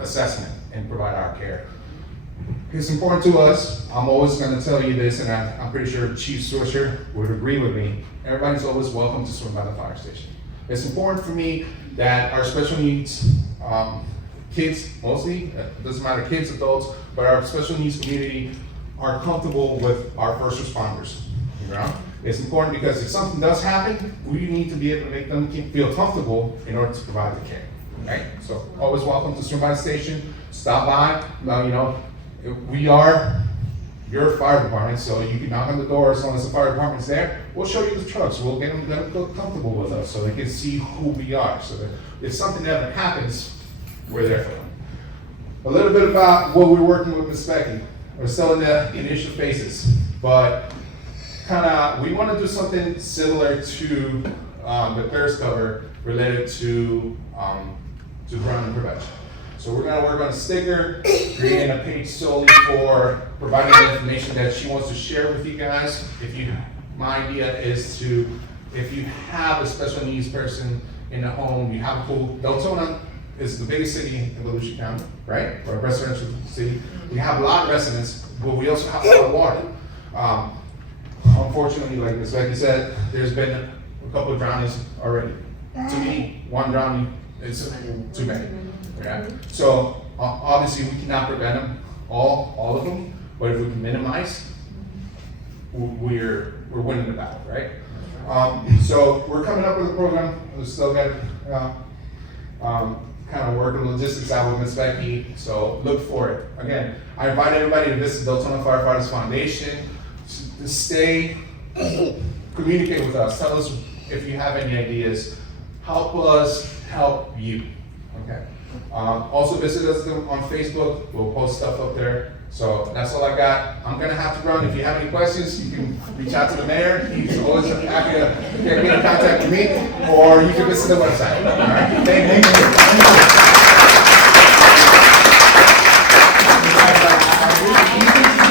assessment and provide our care. It's important to us. I'm always going to tell you this, and I'm pretty sure Chief Swisher would agree with me. Everybody's always welcome to swim by the fire station. It's important for me that our special needs kids, mostly, it doesn't matter, kids, adults, but our special needs community are comfortable with our first responders. You know? It's important because if something does happen, we need to be able to make them feel comfortable in order to provide the care. Right? So always welcome to swim by the station. Stop by. Now, you know, we are your fire department, so you can knock on the door as long as the fire department's there. We'll show you the trucks. We'll get them to feel comfortable with us so they can see who we are. So that if something ever happens, we're there for them. A little bit about what we're working with Ms. Becky. We're still in the initial phases, but we want to do something similar to the thirst cover related to drowning prevention. So we're going to work on a sticker, creating a page solely for providing the information that she wants to share with you guys. My idea is if you have a special needs person in the home, you have a pool. Deltona is the biggest city in Volusia County, right? We're a residential city. We have a lot of residents, but we also have a lot of water. Unfortunately, like Ms. Becky said, there's been a couple of drownings already. To me, one drowning is too many. Okay? So obviously we cannot prevent them, all of them, but if we can minimize, we're winning the battle, right? So we're coming up with a program. We still got kind of working logistics out with Ms. Becky, so look for it. Again, I invite everybody to visit Deltona Firefighters Foundation, to stay, communicate with us, tell us if you have any ideas, help us help you, okay? Also visit us on Facebook, we'll post stuff up there. So that's all I got. I'm gonna have to run. If you have any questions, you can reach out to the mayor. He's always happy to get in contact with me, or you can visit the website. All right, thank you. You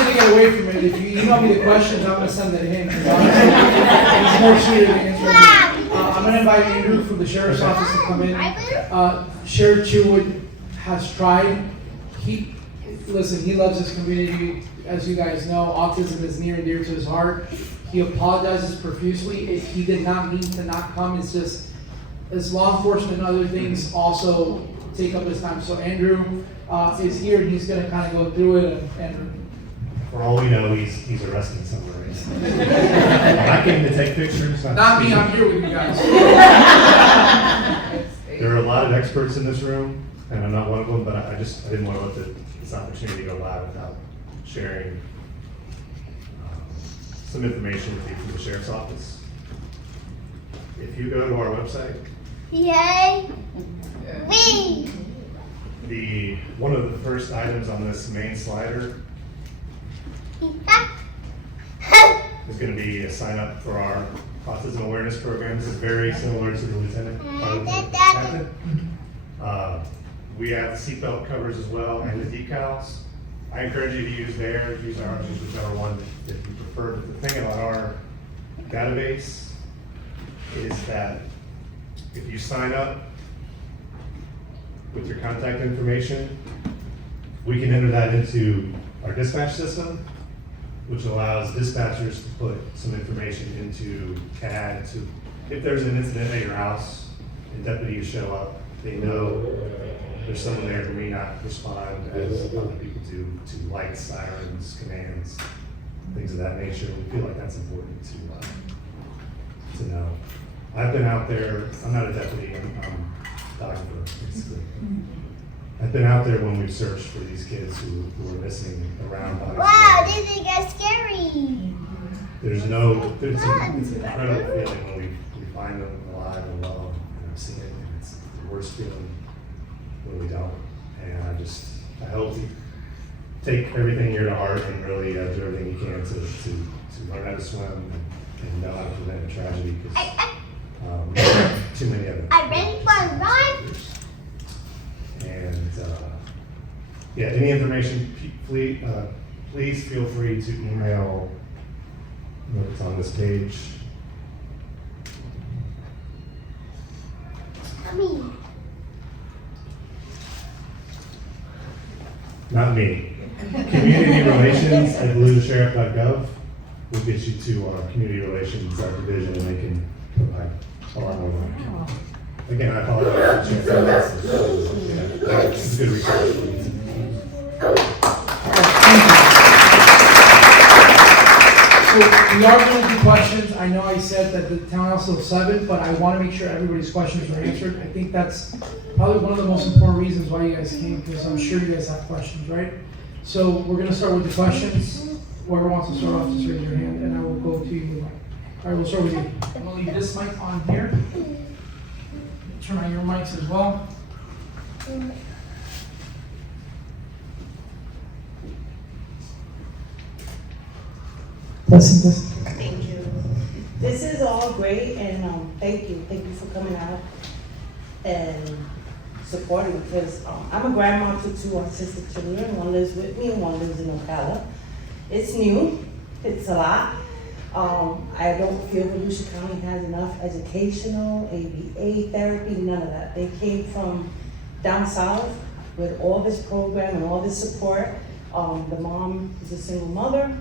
can get away from it. If you email me the questions, I'm gonna send it to him. It's more suited to answer me. I'm gonna invite Andrew from the sheriff's office to come in. Sheriff Chewwood has tried. Listen, he loves his community. As you guys know, autism is near and dear to his heart. He apologizes profusely. He did not mean to not come. It's just, as law enforcement and other things also take up his time. So Andrew, is here, and he's gonna kind of go through it and For all we know, he's arresting somewhere. I came to take pictures. not me, I'm here with you guys. There are a lot of experts in this room, and I'm not one of them, but I didn't want to let this opportunity go by without sharing some information with you from the sheriff's office. If you go to our website, Yay! Me! one of the first items on this main slider is going to be a sign up for our autism awareness program. This is very similar to the lieutenant. We have the seatbelt covers as well and the decals. I encourage you to use theirs, use ours, use whichever one if you prefer. But the thing about our database is that if you sign up with your contact information, we can enter that into our dispatch system, which allows dispatchers to put some information into CAD to, if there's an incident at your house and deputies show up, they know there's someone there who may not respond as other people do to lights, sirens, commands, things of that nature. We feel like that's important to know. I've been out there, I'm not a deputy, I'm a photographer, basically. I've been out there when we've searched for these kids who are missing around bodies. Wow, this thing is scary. It's an incredible feeling when we find them alive and well and I'm seeing it, and it's the worst feeling when we don't. And I hope you take everything here to heart and really do everything you can to learn how to swim and know how to prevent a tragedy, because too many of them. I'm ready for a run. And yeah, any information, please feel free to email what's on this page. Mommy. Not me. Community relations at volusiasheriff.gov will get you to our community relations division, and they can provide a lot more. Again, I apologize for the chance. It's a good research. So we are going to do questions. I know I said that the townhouse is 7, but I want to make sure everybody's questions are answered. I think that's probably one of the most important reasons why you guys came, because I'm sure you guys have questions, right? So we're going to start with the questions. Whoever wants to start off, just raise your hand, and I will go to you. All right, we'll start with you. I'm going to leave this mic on here. Turn on your mics as well. Testing. Thank you. This is all great, and thank you for coming out and supporting, because I'm a grandma to 2 autistic children. One lives with me and one lives in Ocala. It's new, it's a lot. I don't feel Volusia County has enough educational, ABA therapy, none of that. They came from down south with all this program and all this support. The mom is a single mother.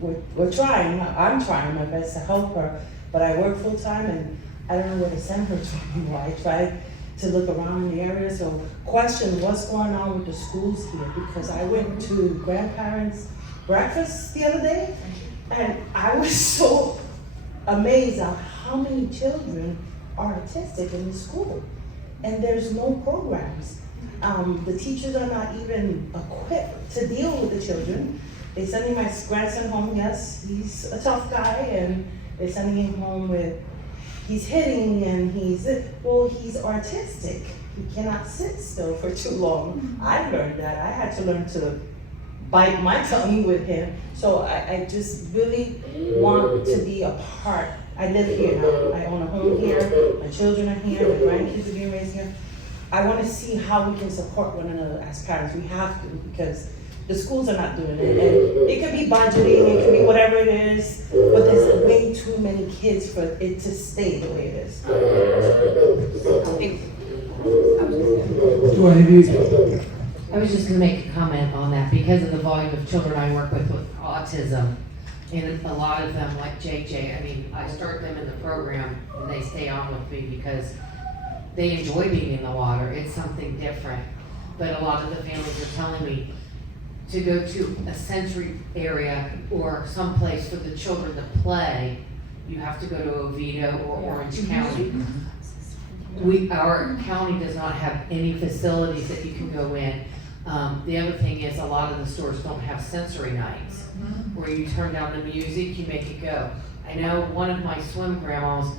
We're trying, I'm trying my best to help her, but I work full time and I don't know where to send her to anymore. I tried to look around in the area, so question what's going on with the schools here, because I went to grandparents' breakfast the other day and I was so amazed at how many children are autistic in the school, and there's no programs. The teachers are not even equipped to deal with the children. They sending my grandson home, yes, he's a tough guy, and they're sending him home with, he's hitting and he's autistic. He cannot sit still for too long. I learned that. I had to learn to bite my tongue with him. So I just really want to be a part. I live here now. I own a home here. My children are here. My grandkids are being raised here. I want to see how we can support one another as parents. We have to, because the schools are not doing it. And it could be budgeting, it could be whatever it is, but there's way too many kids for it to stay the way it is. I was just gonna make a comment on that because of the volume of children I work with autism. And a lot of them, like JJ, I mean, I start them in the program and they stay on with me because they enjoy being in the water. It's something different. but a lot of the families are telling me to go to a sensory area or someplace for the children to play, you have to go to Avila or Orange County. Our county does not have any facilities that you can go in. The other thing is, a lot of the stores don't have sensory nights, where you turn down the music, you make it go. I know one of my swim grandmas,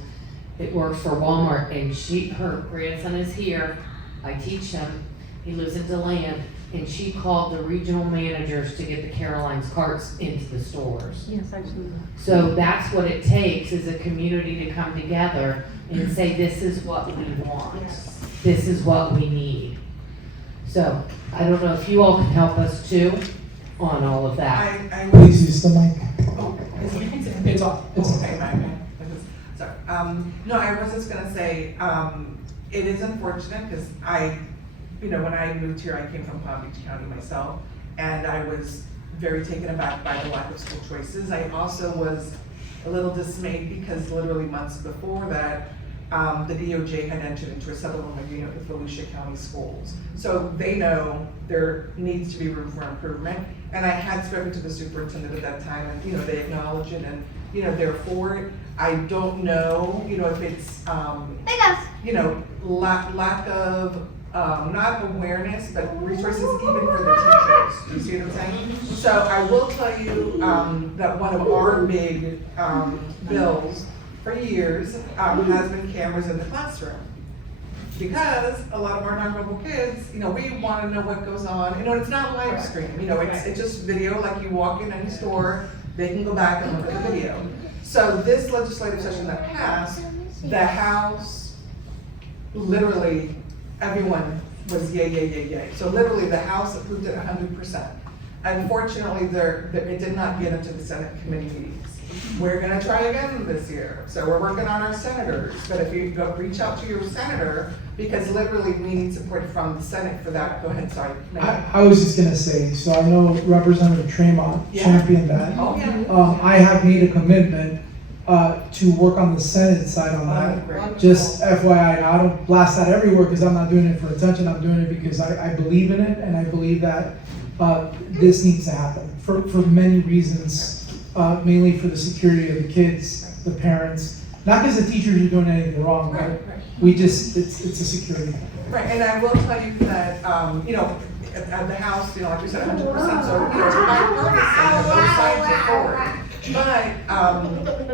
it works for Walmart, and her grandson is here, I teach him, he lives in DeLand, and she called the regional managers to get the Caroline's carts into the stores. Yes, absolutely. So that's what it takes, is a community to come together and say, this is what we want. This is what we need. So, I don't know if you all can help us too on all of that. Please use the mic. Oh, is it? It's off. It's Okay, my bad. Sorry. No, I was just gonna say, it is unfortunate because when I moved here, I came from Palm Beach County myself, and I was very taken aback by the lack of school choices. I also was a little dismayed because literally months before that, the DOJ had entered into a settlement agreement with Volusia County Schools. So they know there needs to be room for improvement. And I had spoken to the superintendent at that time, and, they acknowledge it, and, they're for it. I don't know, if it's, lack of, not awareness, but resources even for the teachers. Do you see what I'm saying? So I will tell you, that one of our big, bills for years, has been cameras in the classroom. Because a lot of our nonverbal kids, we want to know what goes on. It's not live stream. It's just video. Like you walk in any store, they can go back and look at the video. So this legislative session that passed, the House, literally everyone was yay, yay, yay, yay. So literally the House approved it 100%. Unfortunately, it did not get into the Senate committee meetings. We're gonna try again this year. So we're working on our senators, but if you go reach out to your senator, because literally we need support from the Senate for that. Go ahead, sorry. I was just gonna say, so I know Representative Tremont championed that. Oh, yeah. I have made a commitment to work on the Senate side on that. Great. Just FYI, I don't blast that everywhere because I'm not doing it for attention. I'm doing it because I believe in it, and I believe that this needs to happen for many reasons. Mainly for the security of the kids, the parents, not because the teachers are doing anything wrong, but we just, it's a security thing. Right, and I will tell you that, at the House, like we said, 100%, so, it's bipartisan, both sides are for it. But,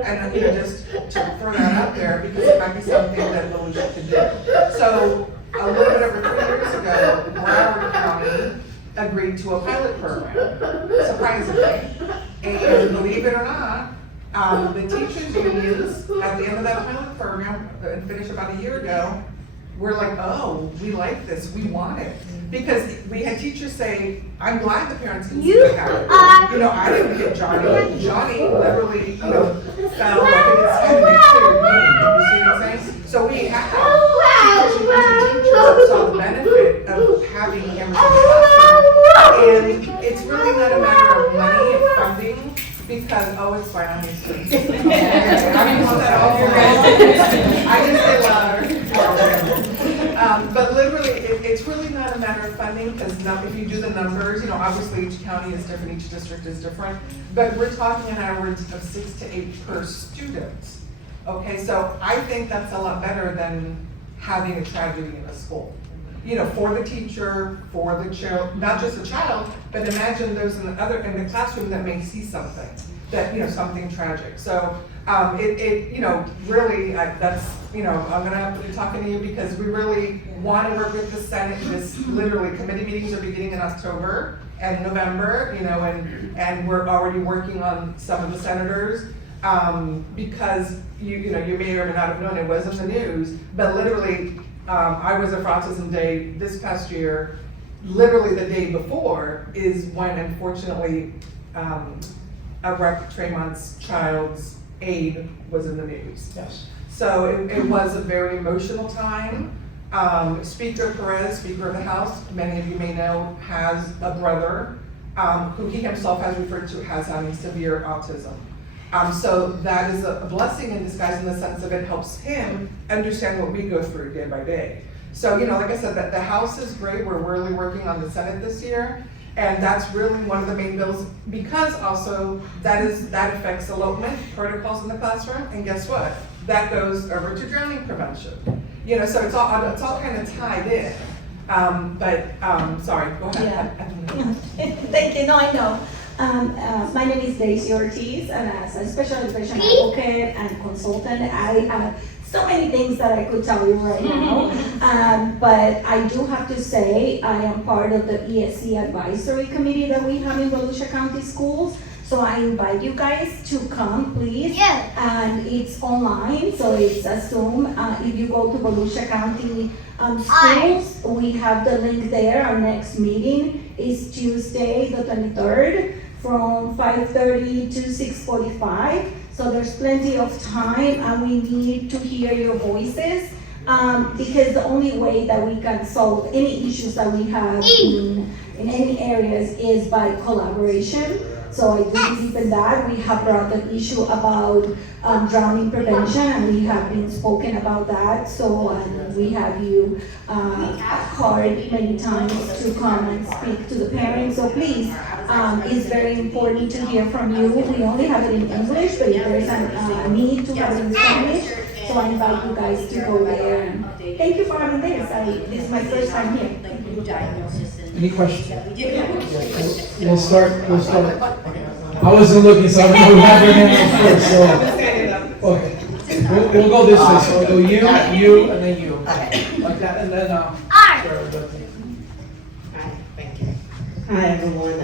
and, just to throw that out there, because it might be something that Volusia could do. So, a little bit over 3 years ago, Broward County agreed to a pilot program, surprisingly. And believe it or not, the teachers unions, at the end of that pilot program, finished about a year ago, were like, oh, we like this, we want it. Because we had teachers say, I'm glad the parents can see the habit. I didn't get Johnny. Johnny literally, fell like it's kind of a clear name. You see what I'm saying? So we have teachers who went to teachers that saw the benefit of having cameras in the classroom. And it's really not a matter of money and funding, because, it's fine, I'm used to it. I just say louder. But literally, it's really not a matter of funding, because if you do the numbers, obviously each county is different, each district is different, but we're talking in our words of 6 to 8 per student. Okay, so I think that's a lot better than having a tragedy in a school. For the teacher, for the child, not just the child, but imagine those in the classroom that may see something, that, something tragic. So, really, that's, I'm gonna have to be talking to you, because we really want to work with the Senate. This literally, committee meetings are beginning in October and November, and we're already working on some of the senators, because you may or may not have known, it was in the news, but literally, I was at Autism Day this past year. Literally the day before is when, unfortunately, a Rep. Tremont's child's aide was in the news. Yes. So it was a very emotional time. Speaker Perez, Speaker of the House, many of you may know, has a brother who he himself has referred to as having severe autism. So that is a blessing in disguise, in the sense of it helps him understand what we go through day by day. So, you know, like I said, that the House is great, we're really working on the Senate this year. And that's really one of the main bills, because also that affects elopement protocols in the classroom, and guess what? That goes over to drowning prevention. You know, so it's all kind of tied in. Sorry, go ahead. Thank you. No, I know. My name is Daisy Ortiz, and as a special education advocate and consultant, I have so many things that I could tell you right now. But I do have to say, I am part of the ESC advisory committee that we have in Volusia County Schools. So I invite you guys to come, please. Yeah. And it's online, so it's a Zoom. If you go to Volusia County Schools, we have the link there. Our next meeting is Tuesday, the 23rd, from 5:30 to 6:45. So there's plenty of time, and we need to hear your voices, because the only way that we can solve any issues that we have in any areas is by collaboration. So I do believe in that. We have brought the issue about drowning prevention, and we have been spoken about that. So we have you called many times to come and speak to the parents. So please, it's very important to hear from you. We only have it in English, but if there's a need to have it in Spanish, so I invite you guys to go there. And thank you for having this. This is my first time here. Any questions? We'll start. I wasn't looking, so I'm going to have your hand up first, so. Okay. We'll go this way, so we'll go you, and then you. Like that, and then, Thank you. Hi, everyone.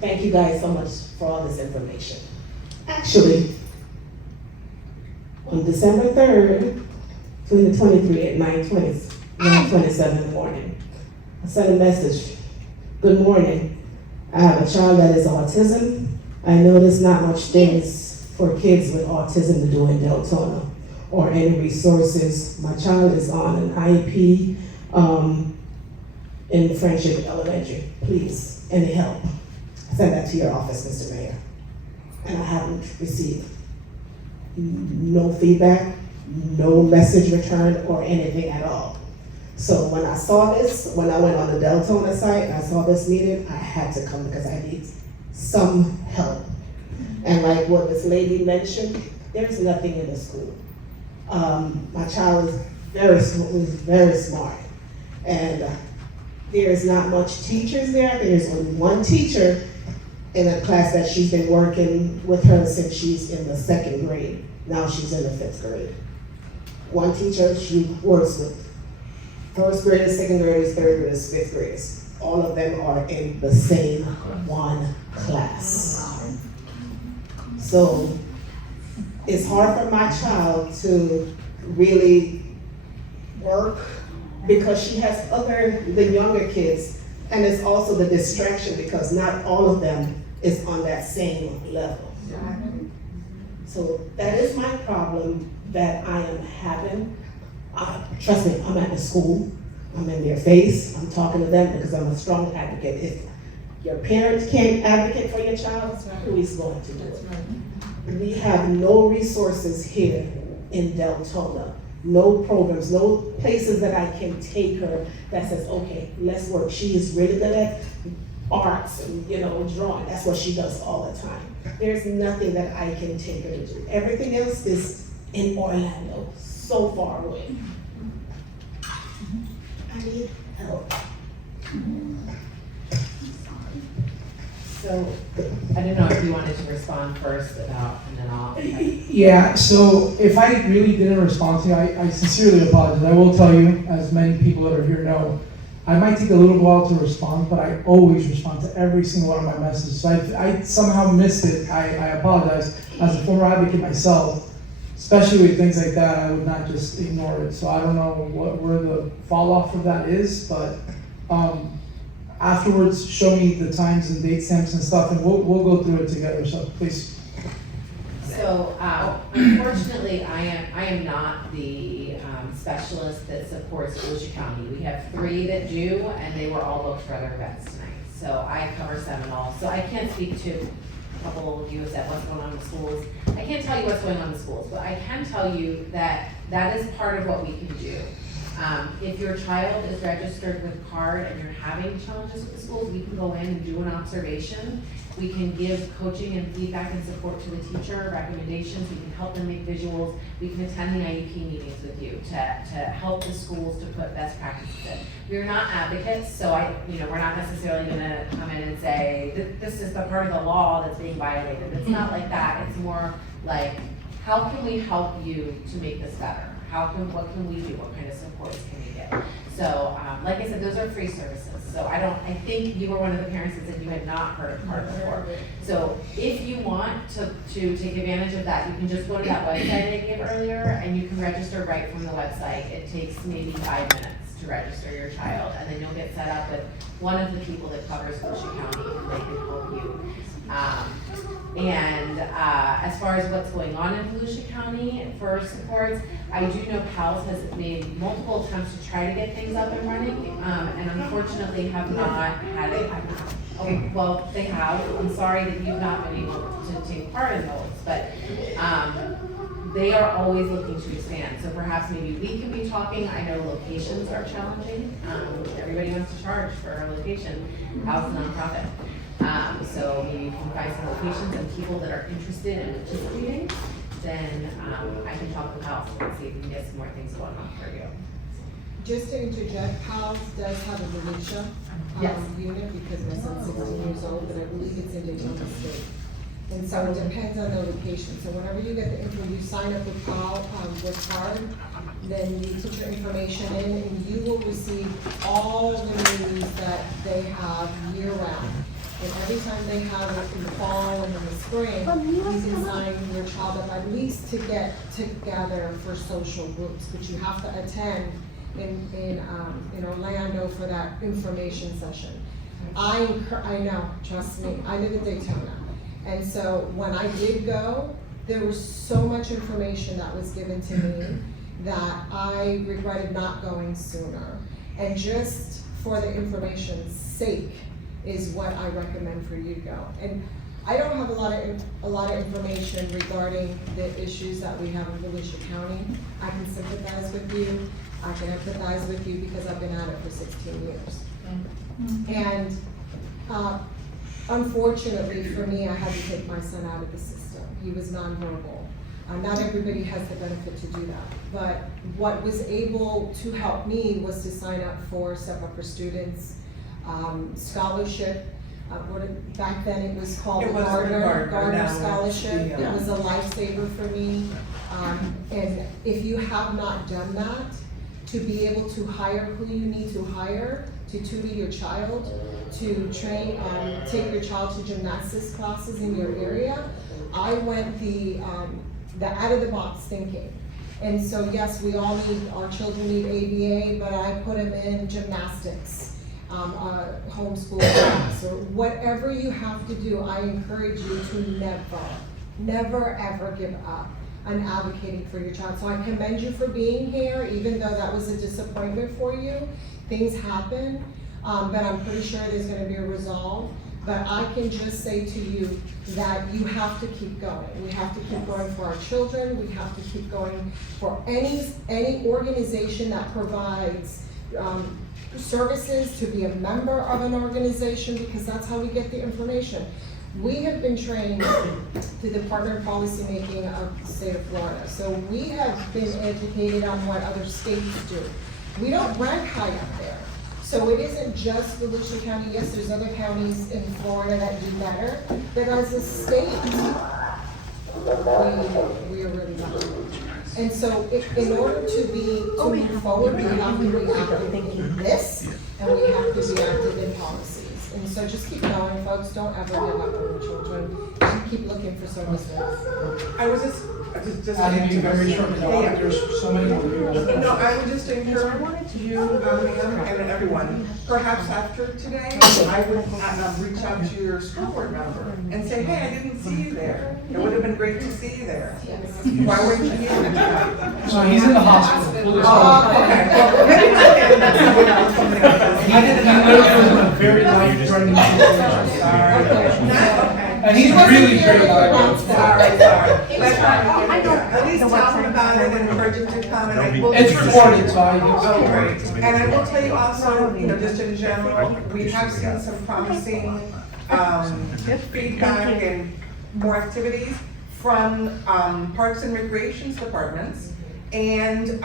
Thank you guys so much for all this information. Actually, on December 3rd, 2023 at 9:27 in the morning, I sent a message. Good morning. I have a child that is autism. I know there's not much things for kids with autism to do in Deltona or any resources. My child is on an IEP in Friendship Elementary. Please, any help? Send that to your office, Mr. Mayor. And I haven't received no feedback, no message returned, or anything at all. So when I saw this, when I went on the Deltona site and I saw this meeting, I had to come because I need some help. And like what this lady mentioned, there's nothing in the school. My child is very smart. And there's not much teachers there. There's only one teacher in a class that she's been working with her since she's in the 2nd grade. Now she's in the 5th grade. One teacher she works with. 1st graders, 2nd graders, 3rd graders, 5th graders. All of them are in the same one class. So it's hard for my child to really work because she has the younger kids, and it's also the distraction because not all of them is on that same level. So that is my problem that I am having. Trust me, I'm at the school, I'm in their face, I'm talking to them because I'm a strong advocate. If your parents can't advocate for your child, who is going to do it? We have no resources here in Deltona, no programs, no places that I can take her that says, okay, let's work. She is really good at arts and drawing. That's what she does all the time. There's nothing that I can take her to do. Everything else is in Orlando, so far away. I need help. So, I don't know if you wanted to respond first about, and then I'll. Yeah, so if I really didn't respond to you, I sincerely apologize. I will tell you, as many people that are here know, I might take a little while to respond, but I always respond to every single one of my messages. So I somehow missed it. I apologize. As a former advocate myself, especially with things like that, I would not just ignore it. So I don't know where the fall off of that is, but afterwards, show me the times and date stamps and stuff, and we'll go through it together. So please. So unfortunately, I am not the specialist that supports Volusia County. We have 3 that do, and they were all booked for other events tonight. So I cover Seminole. So I can't speak to a couple of you that what's going on in the schools. I can't tell you what's going on in the schools, but I can tell you that that is part of what we can do. If your child is registered with CARD and you're having challenges with the schools, we can go in and do an observation. We can give coaching and feedback and support to the teacher, recommendations, we can help them make visuals, we can attend the IEP meetings with you to help the schools to put best practices in. We're not advocates, so we're not necessarily gonna come in and say, this is the part of the law that's being violated. It's not like that, it's more like, how can we help you to make this better? What can we do? What kind of supports can we get? So, like I said, those are free services. So I think you were one of the parents that said you had not heard of CARD before. So if you want to take advantage of that, you can just go to that website I gave earlier and you can register right from the website. It takes maybe 5 minutes to register your child, and then you'll get set up with one of the people that covers Volusia County and they can help you. As far as what's going on in Volusia County for supports, I do know PALS has made multiple attempts to try to get things up and running, and unfortunately have not had it. Oh, well, they have. I'm sorry that you've not been able to take part in those, but they are always looking to expand. So perhaps maybe we can be talking. I know locations are challenging. Everybody wants to charge for a location. PALS is a nonprofit. So maybe you can find some locations and people that are interested in participating, then I can talk with PALS and see if we can get some more things going on for you. Just to interject, PALS does have a Volusia unit because my son's 16 years old, but I believe it's in Deltona State. And so it depends on the location. So whenever you get the info, you sign up with PALS, with CARD, then you put your information in and you will receive all the news that they have year round. And every time they have it in the fall and in the spring, you can sign your child up at least to get together for social groups, but you have to attend in Orlando for that information session. I know, trust me, I live in Daytona. And so when I did go, there was so much information that was given to me that I regretted not going sooner. And just for the information's sake, is what I recommend for you to go. And I don't have a lot of information regarding the issues that we have in Volusia County. I can sympathize with you. I can empathize with you because I've been at it for 16 years. And unfortunately for me, I had to take my son out of the system. He was nonverbal. Not everybody has the benefit to do that. But what was able to help me was to sign up for Step Up for Students, scholarship. Back then it was called the Gardner Scholarship. It was a lifesaver for me. And if you have not done that, to be able to hire who you need to hire to tutor your child, to train, take your child to gymnastics classes in your area, I went the out of the box thinking. And so yes, we all need, our children need ABA, but I put them in gymnastics. Homeschool class, or whatever you have to do, I encourage you to never ever give up on advocating for your child. So I commend you for being here, even though that was a disappointment for you. Things happen, but I'm pretty sure there's gonna be a resolve. But I can just say to you that you have to keep going. We have to keep going for our children. We have to keep going for any organization that provides services, to be a member of an organization, because that's how we get the information. We have been trained through the partner policymaking of the state of Florida. So we have been educated on what other states do. We don't rank high up there. So it isn't just Volusia County. Yes, there's other counties in Florida that do better, but as a state, we are really behind. And so in order to move forward, we have to be active in this, and we have to be active in policies. And so just keep going, folks. Don't ever give up on your children. Just keep looking for services. I was just I think you're very short, there's so many more people. No, I would just encourage you, ma'am, and everyone, perhaps after today, I would reach out to your school board member and say, hey, I didn't see you there. It would have been great to see you there. Why weren't you here tonight? So he's in the hospital. Okay. He lived in a very life-threatening situation. That's okay. And he's really great about it. Sorry. But, at least tell him about it and encourage him to come, and I will. It's recorded, so I Oh, great. And I will tell you also, just in general, we have seen some promising, feedback and more activities from, Parks and Recreations departments and,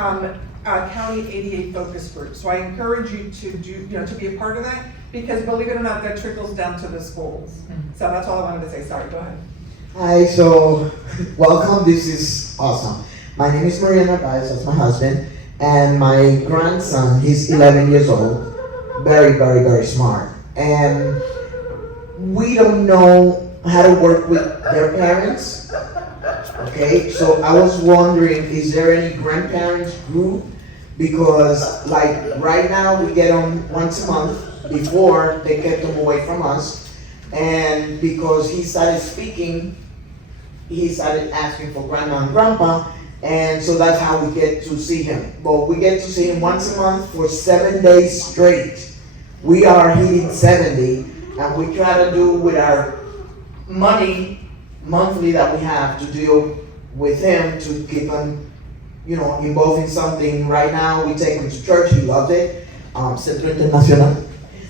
county ADA focus group. So I encourage you to do, to be a part of that, because believe it or not, that trickles down to the schools. So that's all I wanted to say. Sorry, go ahead. Hi, so welcome. This is awesome. My name is Maria Narvaez, that's my husband, and my grandson, he's 11 years old, very, very, very smart. And we don't know how to work with their parents. Okay, so I was wondering, is there any grandparents group? Because like right now we get them once a month. Before they kept him away from us, and because he started speaking, he started asking for grandma and grandpa, and so that's how we get to see him. But we get to see him once a month for 7 days straight. We are hitting 70, and we try to do with our money monthly that we have to deal with him to keep him, involved in something. Right now we take him to church, he loved it, Centro Internacional.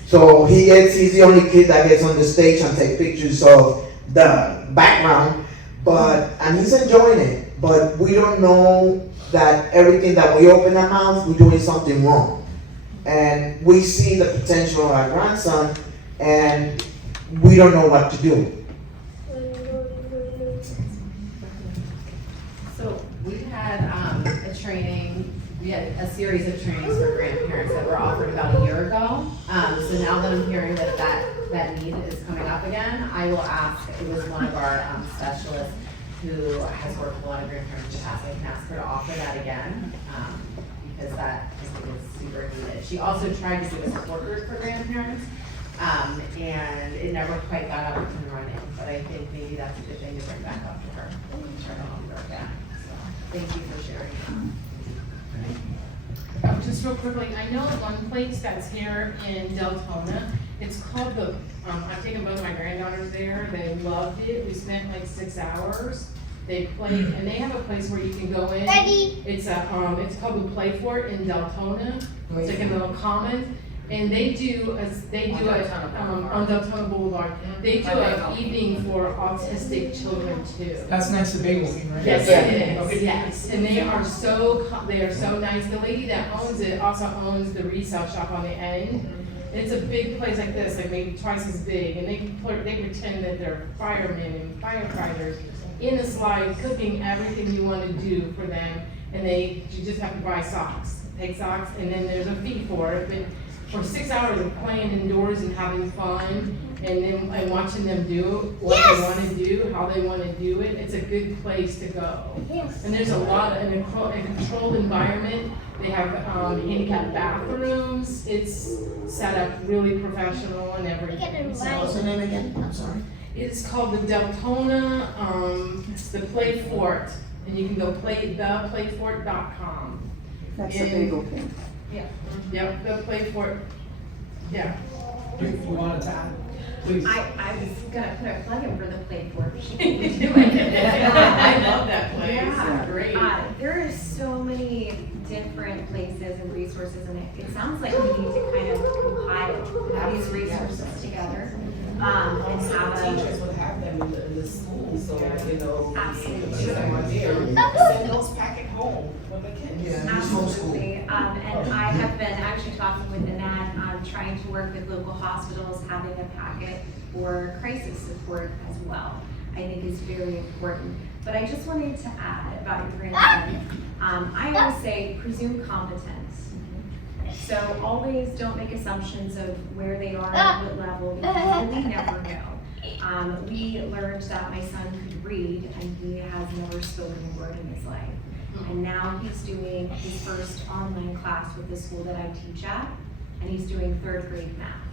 So he's the only kid that gets on the stage and take pictures of the background, and he's enjoying it. But we don't know that everything that we open our mouth, we're doing something wrong. And we see the potential of our grandson, and we don't know what to do. So we had a training, we had a series of trainings for grandparents that were offered about a year ago. So now that I'm hearing that need is coming up again, I will ask, it was one of our specialists who has worked with a lot of grandparents in the past, I can ask her to offer that again, because that I think is super needed. She also tried to do a support group for grandparents, and it never quite got up and running, but I think maybe that's a good thing to bring back up to her, turn it on her again. So thank you for sharing that. Just real quickly, I know one place that's here in Deltona, it's called I've taken both my granddaughters there, they loved it, we spent like 6 hours. They played, and they have a place where you can go in. Ready? It's called the Play Fort in Deltona, it's like a little common. And they do on Deltona Boulevard, they do an evening for autistic children too. That's next to Bagel King, right? Yes, it is, yes, and they are so nice. The lady that owns it also owns the resale shop on the end. It's a big place like this, like maybe twice as big, and they pretend that they're firemen and firefighters in the slide, cooking everything you want to do for them, and you just have to buy socks, take socks, and then there's a fee for it, but for 6 hours of playing indoors and having fun, and watching them do what they want to do, how they want to do it, it's a good place to go. Yes. And there's a lot in a controlled environment. They have handicapped bathrooms. It's set up really professional and everything. What's the name again? I'm sorry. It's called the Deltona, it's the Play Fort, and you can go theplayfort.com. That's a Bagel King. Yep, the Play Fort, yeah. If you wanted to add, please. I was gonna put a plug in for the Play Fort. I love that place, Yeah. it's great. There are so many different places and resources, and it sounds like we need to kind of compile these resources together. And have Teachers would have them in the school, so, Absolutely. send those packet home for the kids. Absolutely, and I have been actually talking with Annette, trying to work with local hospitals, having a packet for crisis support as well. I think is very important. But I just wanted to add about your grandson. I always say presume competence. So always don't make assumptions of where they are at what level, because you really never know. We learned that my son could read, and he has never spoken a word in his life. And now he's doing his first online class with the school that I teach at, and he's doing 3rd grade math.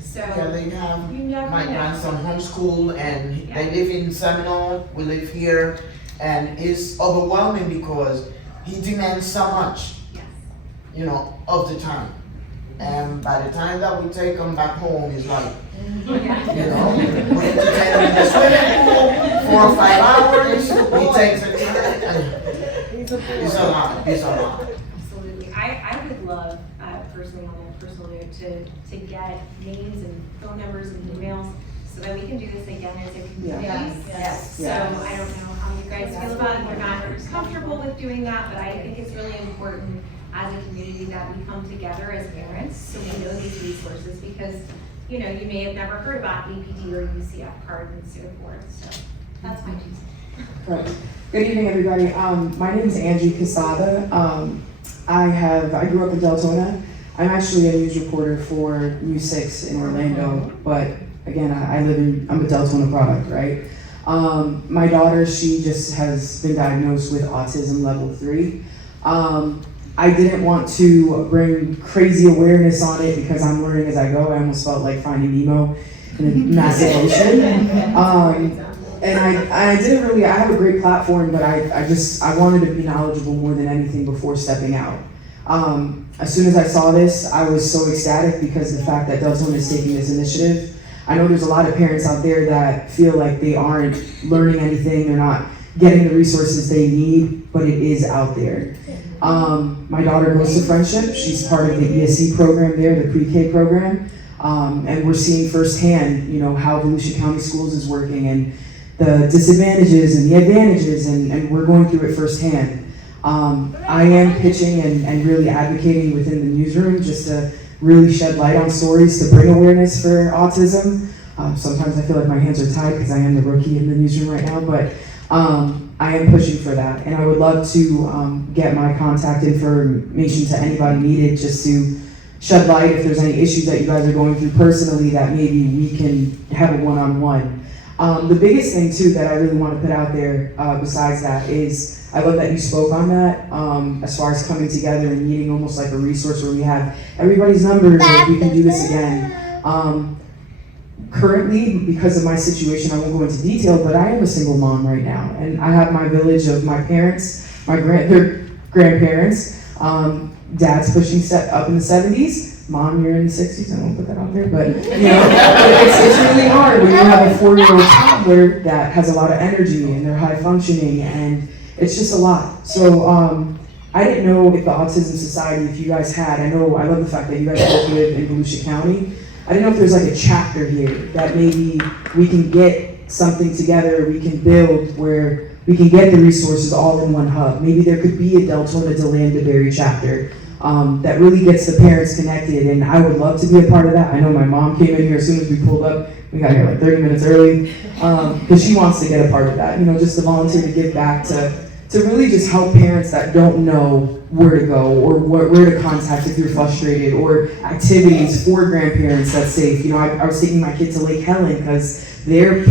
So Yeah, they have you never my know. grandson homeschool, and they live in Seminole, we live here, and it's overwhelming because he demands so much, Yes. of the time. And by the time that we take him back home, it's like, we entertain him for 5 hours. He takes a time. It's a lot. It's a lot. Absolutely. I would love, personally, on a personal note, to get names and phone numbers and emails so that we can do this again as a community. Yes. So I don't know how you guys feel about it. We're not comfortable with doing that, but I think it's really important as a community that we come together as parents so we know these resources because, you know, you may have never heard about APD or UCF card and so forth. So that's my 2 cents. Right. Good evening, everybody. My name is Angie Casada. I grew up in Deltona. I'm actually a news reporter for News 6 in Orlando, but again, I'm a Deltona product, right? My daughter, she just has been diagnosed with autism level 3. I didn't want to bring crazy awareness on it because I'm learning as I go. I almost felt like Finding Nemo in a massive ocean. And I didn't really, I have a great platform, but I wanted to be knowledgeable more than anything before stepping out. As soon as I saw this, I was so ecstatic because of the fact that Deltona is taking this initiative. I know there's a lot of parents out there that feel like they aren't learning anything, they're not getting the resources they need, but it is out there. My daughter goes to Friendship, she's part of the ESE program there, the pre-K program, and we're seeing firsthand, you know, how Volusia County Schools is working and the disadvantages and the advantages, and we're going through it firsthand. I am pitching and really advocating within the newsroom just to really shed light on stories to bring awareness for autism. Sometimes I feel like my hands are tied because I am the rookie in the newsroom right now, but I am pushing for that. And I would love to get my contact information to anybody needed just to shed light if there's any issues that you guys are going through personally that maybe we can have a one-on-one. The biggest thing too that I really want to put out there besides that is I love that you spoke on that as far as coming together and needing almost like a resource where we have everybody's numbers or we can do this again. Currently, because of my situation, I won't go into detail, but I am a single mom right now and I have my village of my parents, their grandparents, dad's pushing up in the 70s. Mom, you're in the 60s, I won't put that out there, but you know, it's really hard when you have a 4-year-old toddler that has a lot of energy and they're high functioning and it's just a lot. So I didn't know if the Autism Society, if you guys had, I love the fact that you guys both live in Volusia County. I didn't know if there's like a chapter here that maybe we can get something together, we can build where we can get the resources all in one hub. Maybe there could be a Deltona DeLandeberry chapter that really gets the parents connected, and I would love to be a part of that. I know my mom came in here as soon as we pulled up. We got here like 30 minutes early because she wants to get a part of that, you know, just to volunteer to give back to really just help parents that don't know where to go or where to contact if you're frustrated, or activities for grandparents that's safe. You know, I was taking my kid to Lake Helen because their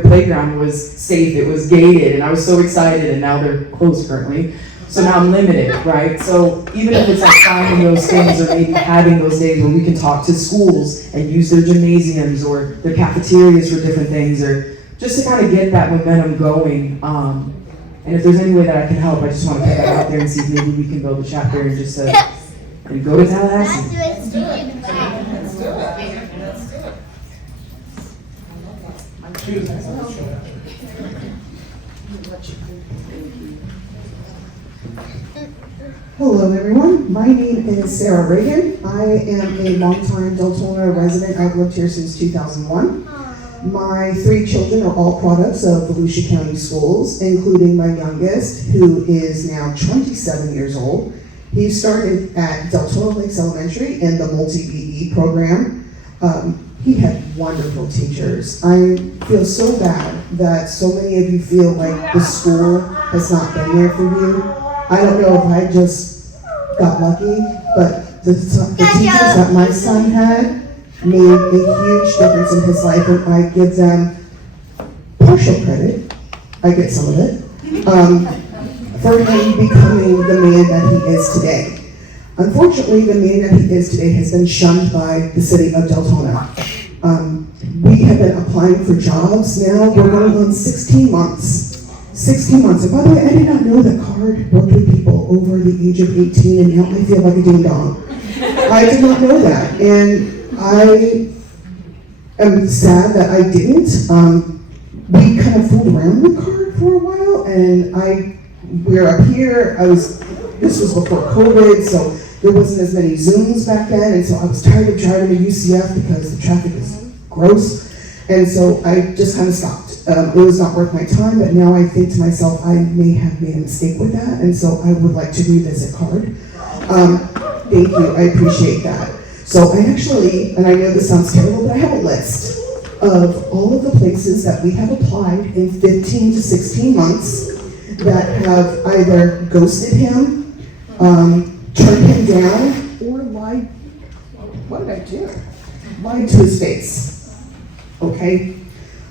playground was safe, it was gated, and I was so excited, and now they're closed currently. So now I'm limited, right? So even if it's like finding those things or maybe having those days where we can talk to schools and use their gymnasiums or their cafeterias for different things, or just to kind of get that momentum going. And if there's any way that I can help, I just want to put that out there and see if maybe we can build a chapter and just and go to Tallahassee. Let's do it. Let's do it. Let's do it. Hello everyone, my name is Sarah Reagan. I am a longtime Deltona resident. I've lived here since 2001. My 3 children are all products of Volusia County Schools, including my youngest, who is now 27 years old. He started at Deltona Lakes Elementary in the multi-BE program. He had wonderful teachers. I feel so bad that so many of you feel like the school has not been there for you. I don't know if I just got lucky, but the teachers that my son had made a huge difference in his life, and I give them partial credit, I get some of it, for him becoming the man that he is today. Unfortunately, the man that he is today has been shunned by the city of Deltona. We have been applying for jobs now, we're going on 16 months. 16 months. And by the way, I did not know that CARD worked with people over the age of 18, and now I feel like a ding dong. I did not know that, and I am sad that I didn't. we kind of fooled around with card for a while, and we're up here, this was before COVID, so there wasn't as many Zooms back then, and so I was tired of driving to UCF because the traffic is gross, and so I just kind of stopped. It was not worth my time, but now I think to myself, I may have made a mistake with that, and so I would like to revisit card. Thank you, I appreciate that. So I actually, and I know this sounds terrible, but I have a list of all of the places that we have applied in 15 to 16 months that have either ghosted him, turned him down, or lied. What did I do? Lied to his face. Okay?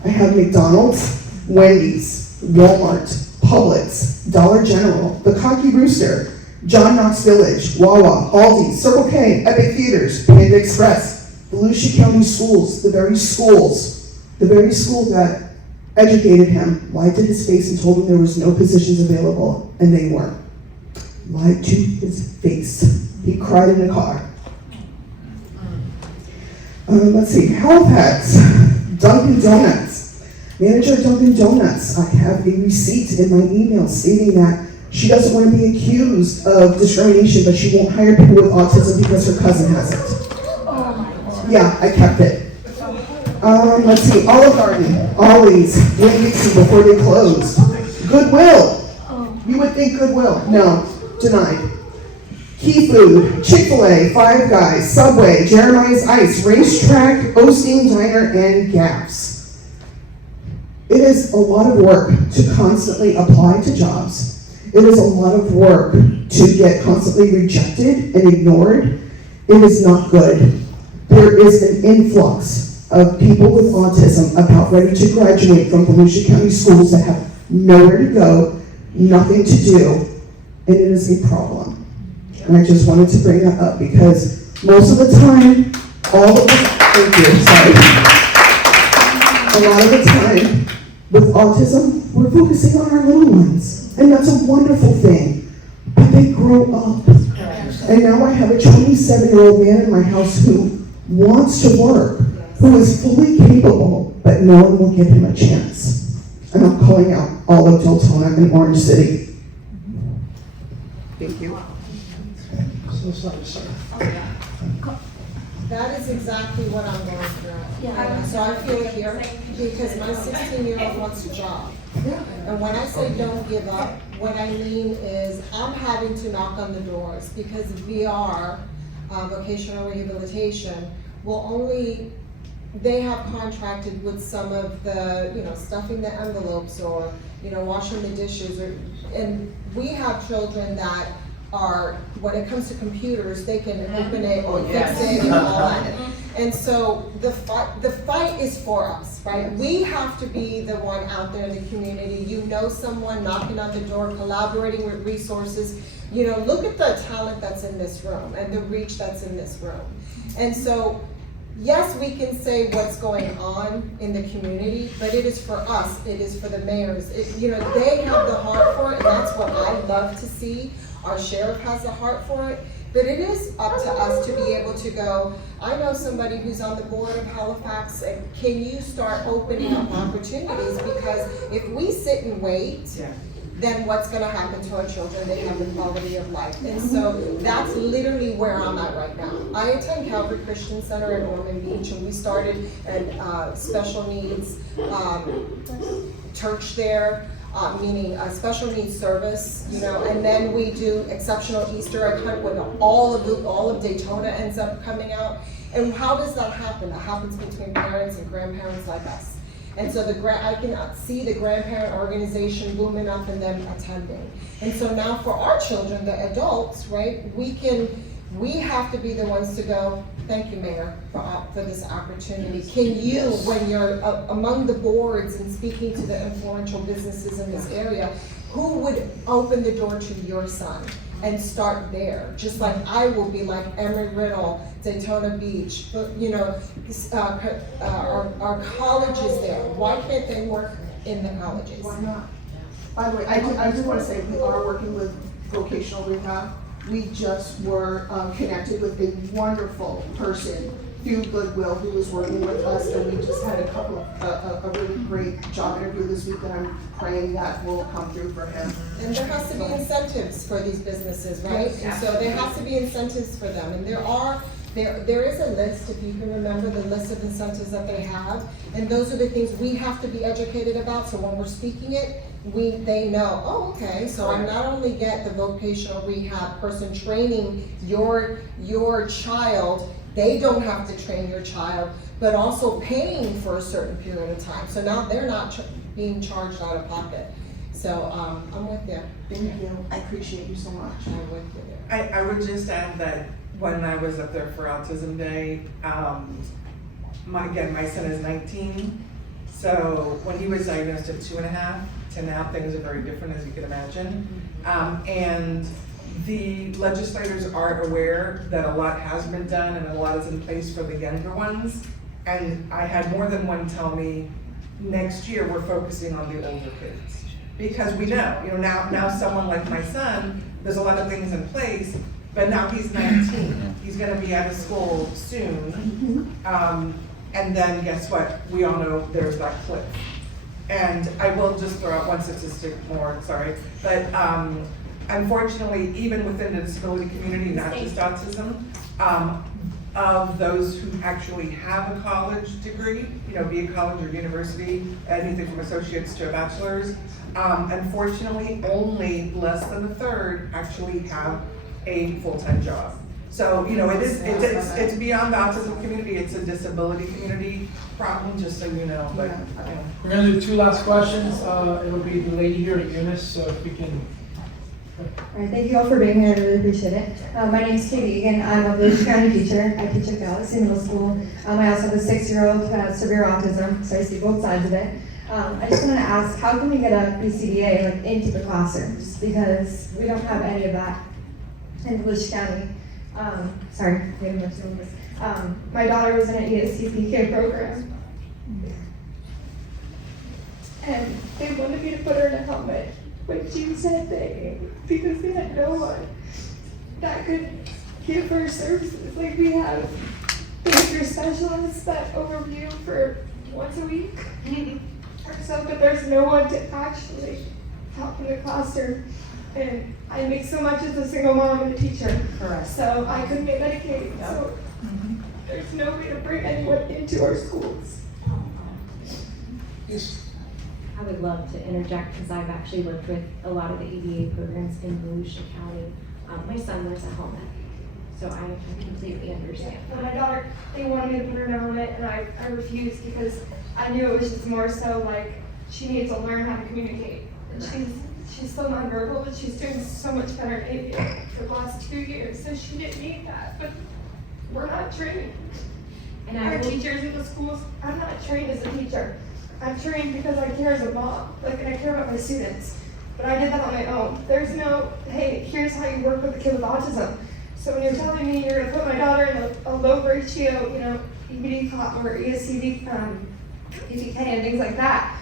I have McDonald's, Wendy's, Walmart, Publix, Dollar General, the Cocky Rooster, John Knox Village, Wawa, Aldi, Circle K, Epic Theaters, Panda Express, Volusia County Schools, the very school that educated him, lied to his face and told him there was no positions available, and they weren't. Lied to his face. He cried in the car. Let's see, Halifax, Dunkin' Donuts. Manager of Dunkin' Donuts, I have a receipt in my email stating that she doesn't want to be accused of discrimination, but she won't hire people with autism because her cousin has it. Yeah, I kept it. Let's see, Olive Garden, Ollie's, Winn-Dixie before they closed. Goodwill. You would think Goodwill. No, denied. Key Food, Chick-fil-A, Five Guys, Subway, Jeremiah's Ice, Racetrack, Osteen Diner, and Gaps. It is a lot of work to constantly apply to jobs. It is a lot of work to get constantly rejected and ignored. It is not good. There is an influx of people with autism about ready to graduate from Volusia County schools that have nowhere to go, nothing to do, and it is a problem. And I just wanted to bring that up because most of the time, a lot of the time with autism, we're focusing on our little ones, and that's a wonderful thing, but they grow up. And now I have a 27-year-old man in my house who wants to work, who is fully capable, but no one will give him a chance. And I'm calling out all of Deltona and Orange City. Thank you. So sorry, sir. That is exactly what I'm going through. And so I feel here because my 16-year-old wants a job. And when I say don't give up, what I mean is I'm having to knock on the doors because VR, vocational rehabilitation, will only, they have contracted with some of the, stuffing the envelopes or, washing the dishes, and we have children that are, when it comes to computers, they can open it or fix it and all that. And so the fight is for us, right? We have to be the one out there in the community. Someone knocking on the door, collaborating with resources. Look at the talent that's in this room and the reach that's in this room. And so, yes, we can say what's going on in the community, but it is for us, it is for the mayors. They have the heart for it, and that's what I love to see. Our sheriff has the heart for it, but it is up to us to be able to go, I know somebody who's on the board of Halifax, and can you start opening up opportunities? Because if we sit and wait, then what's gonna happen to our children? They have the quality of life. And so that's literally where I'm at right now. I attend Calvary Christian Center in Ormond Beach, and we started a special needs church there. Meaning a special needs service, and then we do exceptional Easter egg hunt when all of Daytona ends up coming out. And how does that happen? That happens between parents and grandparents like us. And so I can see the grandparent organization booming up and them attending. And so now for our children, the adults, right, we have to be the ones to go, thank you, Mayor, for this opportunity. Can you, when you're among the boards and speaking to the influential businesses in this area, who would open the door to your son and start there? Just like I will be like Embry-Riddle, Daytona Beach, our colleges there. Why can't they work in the colleges? Why not? By the way, I do want to say we are working with vocational rehab. We just were connected with a wonderful person through Goodwill, who was working with us, and we just had a really great job interview this week that I'm praying that will come through for him. And there has to be incentives for these businesses, right? And so there has to be incentives for them, and there is a list, if you can remember the list of incentives that they have, and those are the things we have to be educated about, so when we're speaking it, they know, oh, okay, so I not only get the vocational rehab person training your child, they don't have to train your child, but also paying for a certain period of time, so now they're not being charged out of pocket. So, I'm with you. Thank you, I appreciate you so much. I'm with you there. I would just add that when I was up there for Autism Day, my son is 19, so when he was diagnosed at 2.5 to now, things are very different, as you can imagine. And the legislators are aware that a lot has been done and a lot is in place for the younger ones. And I had more than one tell me, next year we're focusing on the older kids. Because we know, now someone like my son, there's a lot of things in place, but now he's 19. He's gonna be out of school soon. And then guess what? We all know there's that cliff. And I will just throw out one statistic more, sorry. But unfortunately, even within the disability community, not just autism, of those who actually have a college degree, be it college or university, anything from associates to a bachelor's, unfortunately, only less than a third actually have a full-time job. So, it's beyond the autism community, it's a disability community problem, just so you know, but. We're gonna do 2 last questions. It'll be the lady here at Eunice, so if we can. All right, thank you all for being here, I really appreciate it. My name's Katie, and I'm a Volusia County teacher. I teach at Galaxy Middle School. I also have a 6-year-old who has severe autism, so I see both sides of it. I just wanted to ask, how can we get a BCBA into the classrooms? Because we don't have any of that in Volusia County. Sorry, maybe I'm doing this. My daughter was in an ESCPK program, and they wanted me to put her in a helmet, but she said because they had no one that could give her services. Like, we have behavior specialists that overview for once a week or so, but there's no one to actually help in the classroom. And I make so much as a single mom and a teacher. Correct. So I couldn't get medicated. Yep. So there's no way to bring anyone into our schools. I would love to interject because I've actually worked with a lot of the ABA programs in Volusia County. My son wears a helmet, so I completely understand. Well, my daughter, they wanted me to put her in a helmet, and I refused because I knew it was just more so like she needs to learn how to communicate. And she's still nonverbal, but she's doing so much better in ABA for the last 2 years, so she didn't need that. But we're not trained. And our teachers in the schools, I'm not trained as a teacher. I'm trained because I care as a mom, and I care about my students. But I did that on my own. There's no, hey, here's how you work with a kid with autism. So when you're telling me you're gonna put my daughter in a low ratio, EBD or ESCD, EPK and things like that,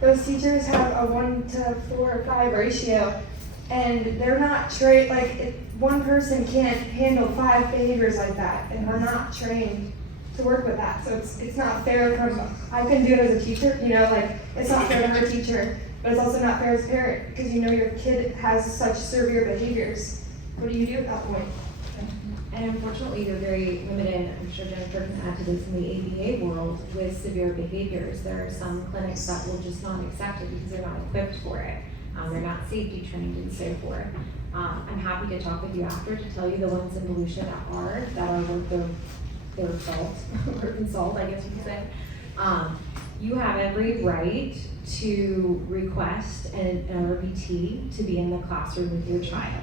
those teachers have a 1 to 4 or 5 ratio, and they're not trained, one person can't handle 5 behaviors like that, and we're not trained to work with that. So it's not fair I can do it as a teacher, it's not fair to her teacher, but it's also not fair as a parent, because your kid has such severe behaviors. What do you do at that point? And unfortunately, they're very limited, I'm sure Jennifer can add to this, in the ABA world with severe behaviors. There are some clinics that will just not accept it because they're not equipped for it. They're not safety trained and so forth. I'm happy to talk with you after to tell you the ones in Volusia that are worth their salt, or salt, I guess you could say. You have every right to request an RBT to be in the classroom with your child.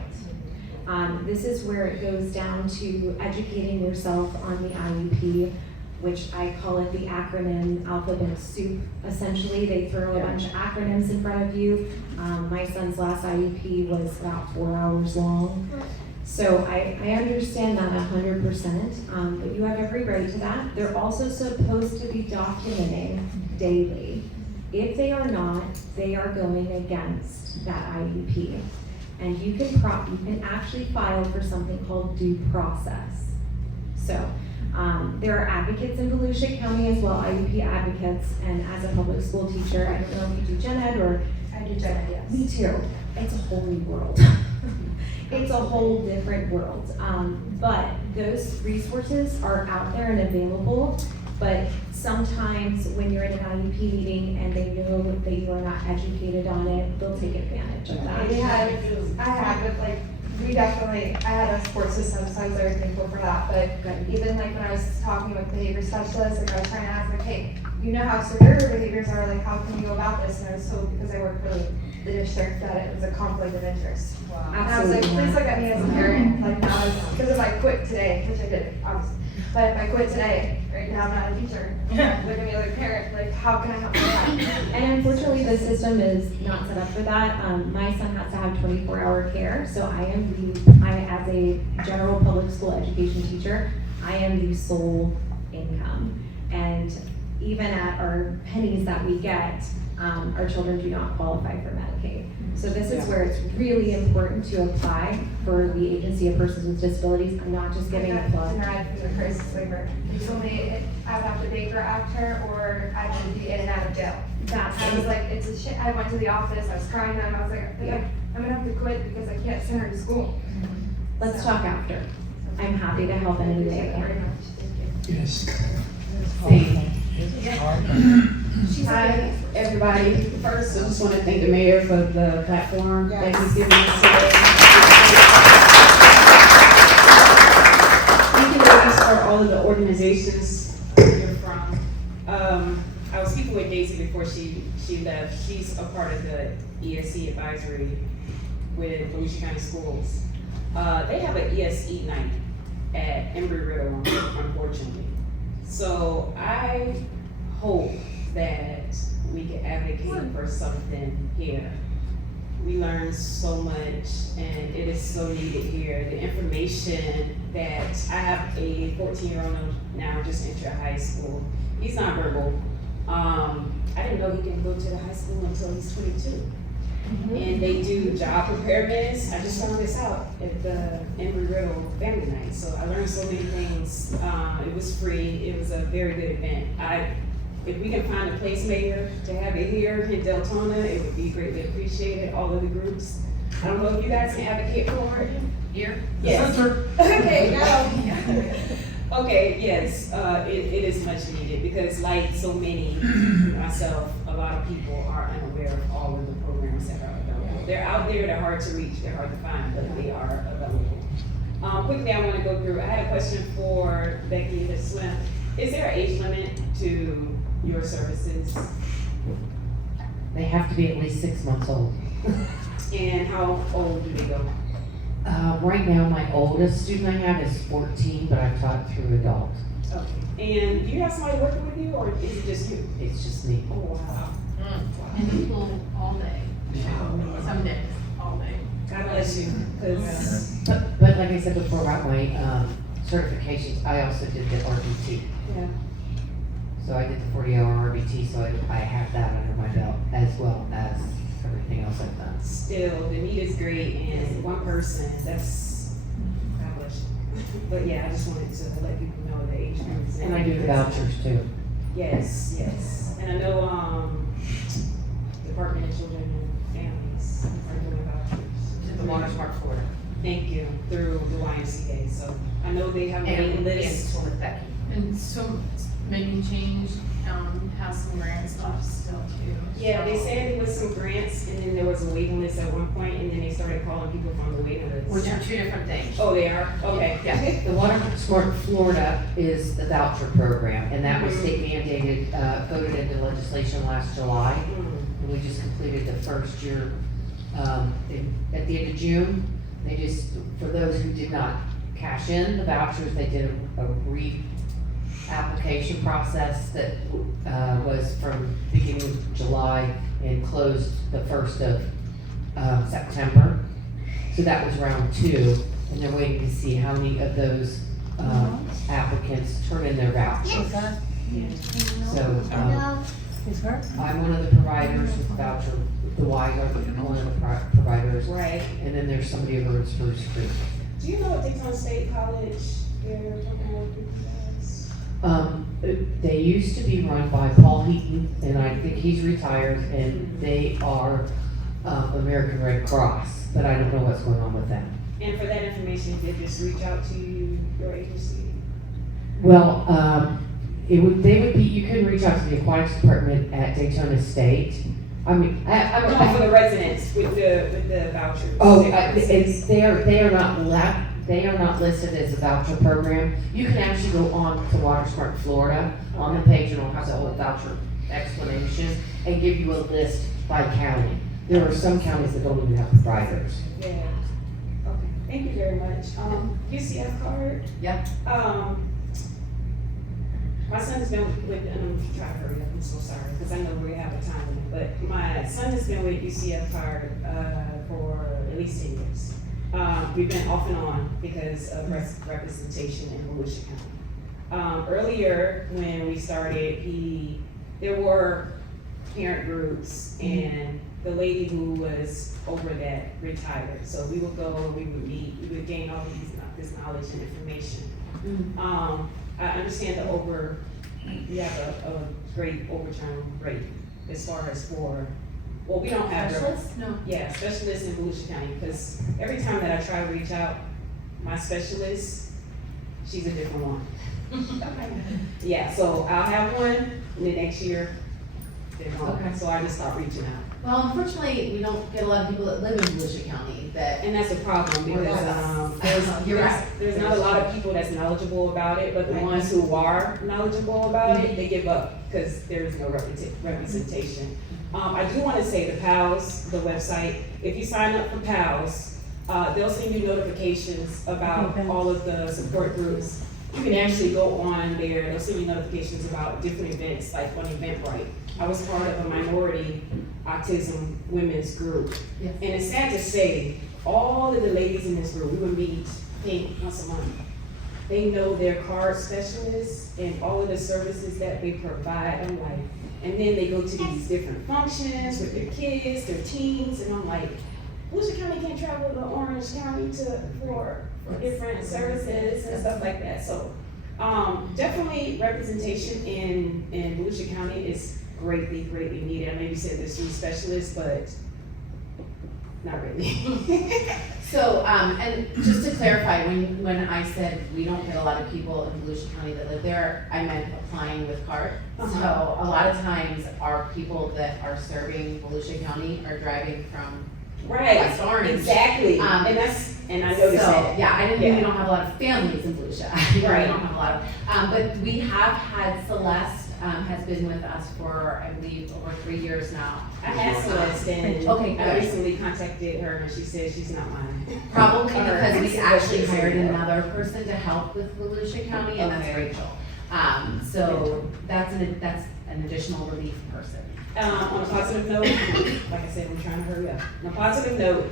This is where it goes down to educating yourself on the IEP, which I call it the acronym alphabet soup. Essentially, they throw a bunch of acronyms in front of you. My son's last IEP was about 4 hours long. So I understand that 100%, but you have every right to that. They're also supposed to be documenting daily. If they are not, they are going against that IEP. And you can actually file for something called due process. So There are advocates in Volusia County as well, IEP advocates, and as a public school teacher, I don't know if you do gen ed or. I do gen ed, yes. Me too. It's a whole new world. It's a whole different world. But those resources are out there and available, but sometimes when you're in an IEP meeting and they know that you are not educated on it, they'll take advantage of that. I had a support system, so I was very thankful for that, but even like when I was talking with behavior specialists, like I was trying to ask, like, hey, you know how severe your behaviors are, like, how can you go about this? And I was told, because I work for the district, that it was a conflict of interest. Wow. And I was like, Absolutely. please look at me as a parent, like, now, because if I quit today, which I did, obviously, but if I quit today, right now I'm not a teacher, look at me like a parent, like, how can I help my child? And unfortunately, the system is not set up for that. My son has to have 24-hour care, so I as a general public school education teacher, I am the sole income. And even at our pennies that we get, our children do not qualify for Medicaid. So this is where it's really important to apply for the Agency of Persons with Disabilities. I'm not just giving a plug. Advocate for crisis waiver. He told me I would have to Baker Act her or I would be in and out of jail. I was like, it's a shit. I went to the office, I was crying to him, I was like, I'm gonna have to quit because I can't send her to school. Let's talk after. I'm happy to help in any way I can. Yes. Hi, everybody. First, I just want to thank the mayor for the platform that he's given us today. Thank you, ladies, for all of the organizations you're from. I was speaking with Daisy before she left. She's a part of the ESC advisory with Volusia County Schools. They have an ESE night at Embry-Riddle, unfortunately. So I hope that we can advocate for something here. We learn so much and it is so needed here. The information that I have a 14-year-old now just entered high school. He's not verbal. I didn't know he can go to the high school until he's 22. And they do job preparedness. I just found this out at the Embry-Riddle family night. So I learned so many things. It was free. It was a very good event. If we can find a placemaker to have it here in Deltona, it would be greatly appreciated, all of the groups. I don't know if you guys can advocate for it. Here? Yes. Okay. Okay, yes, it is much needed because like so many, myself, a lot of people are unaware of all of the programs that are available. They're out there, they're hard to reach, they're hard to find, but they are available. Quickly, I want to go through, I had a question for Becky to swim. Is there an age limit to your services? They have to be at least 6 months old. And how old do they go? Right now, my oldest student I have is 14, but I've taught through adult. Okay. And do you have somebody working with you, or is it just you? It's just me. Oh, wow. And people all day, some days, all day. God bless you. But like I said before about my certifications, I also did the RBT. Yeah. So I did the 40-hour RBT, so I have that under my belt as well as everything else I've done. Still, the need is great, and one person, that's, God bless you. But yeah, I just wanted to let people know the age groups. And I do the vouchers too. Yes, yes. And I know, Department of Children and Families are doing vouchers. The Water Smart Florida. Thank you, through the YMCA. So I know they have a waiting list. And so many change, has some grants left still too. Yeah, they said there was some grants, and then there was a waiting list at one point, and then they started calling people from the waiting list. Which are two different things. Oh, they are? Okay. Yeah, the Water Smart Florida is the voucher program, and that was state mandated, voted into legislation last July. And we just completed the first year, at the end of June. They just, for those who did not cash in the vouchers, they did a application process that was from beginning of July and closed the 1st of September. So that was round 2, and they're waiting to see how many of those applicants turn in their vouchers. So I'm one of the providers with the voucher. The Y's are one of the providers. Right. And then there's somebody over at Spruce Creek. Do you know what Daytona State College they're talking about with you guys? They used to be run by Paul Heaton, and I think he's retired, and they are American Red Cross, but I don't know what's going on with them. And for that information, they just reach out to your agency? Well, they would be, you can reach out to the aquatics department at Daytona State. I mean, No, for the residents with the vouchers. Oh, they are not listed as a voucher program. You can actually go on to WaterSmart Florida on the page, and it'll have the whole voucher explanation and give you a list by county. There are some counties that don't even have providers. Yeah. Okay. Thank you very much. UCF card. Yep. My son's been with, I'm trying to hurry up, I'm so sorry, because I know we have a time limit, but my son has been with UCF card for at least 10 years. We've been off and on because of representation in Volusia County. Earlier, when we started, there were parent groups, and the lady who was over that retired. So we would go and we would meet, we would gain all this knowledge and information. I understand you have a great overturn rate as far as we don't have Specialists? No. Yeah, specialists in Volusia County, because every time that I try to reach out, my specialist, she's a different one. Yeah, so I'll have one, and the next year, they're gone. Okay. So I just start reaching out. Well, unfortunately, we don't get a lot of people that live in Volusia County that. And that's a problem because You're right. there's not a lot of people that's knowledgeable about it, but the ones who are knowledgeable about it, they give up because there is no representation. I do want to say the PALS, the website, if you sign up for PALS, they'll send you notifications about all of the support groups. You can actually go on there, they'll send you notifications about different events, like on Eventbrite. I was part of a minority autism women's group. Yes. And it's sad to say, all of the ladies in this group, we would meet, I think, once a month. They know their card specialists and all of the services that they provide. I'm like, and then they go to these different functions with their kids, their teens, and I'm like, Volusia County can't travel to Orange County for different services and stuff like that. So definitely representation in Volusia County is greatly needed. I know you said there's 3 specialists, but not really. So, and just to clarify, when I said we don't get a lot of people in Volusia County that live there, I meant applying with CART. So a lot of times our people that are serving Volusia County are driving from West Orange. Exactly. And I noticed that. Yeah, I didn't mean we don't have a lot of families in Volusia. Right. We don't have a lot of, but we have had Celeste has been with us for, I believe, over 3 years now. I had Celeste, and Okay, I good. recently contacted her, and she said she's not mine. Probably because we actually hired Yeah. another person to help with Volusia County, and that's Rachel. So that's an additional relief person. On a positive note, like I said, I'm trying to hurry up. On a positive note,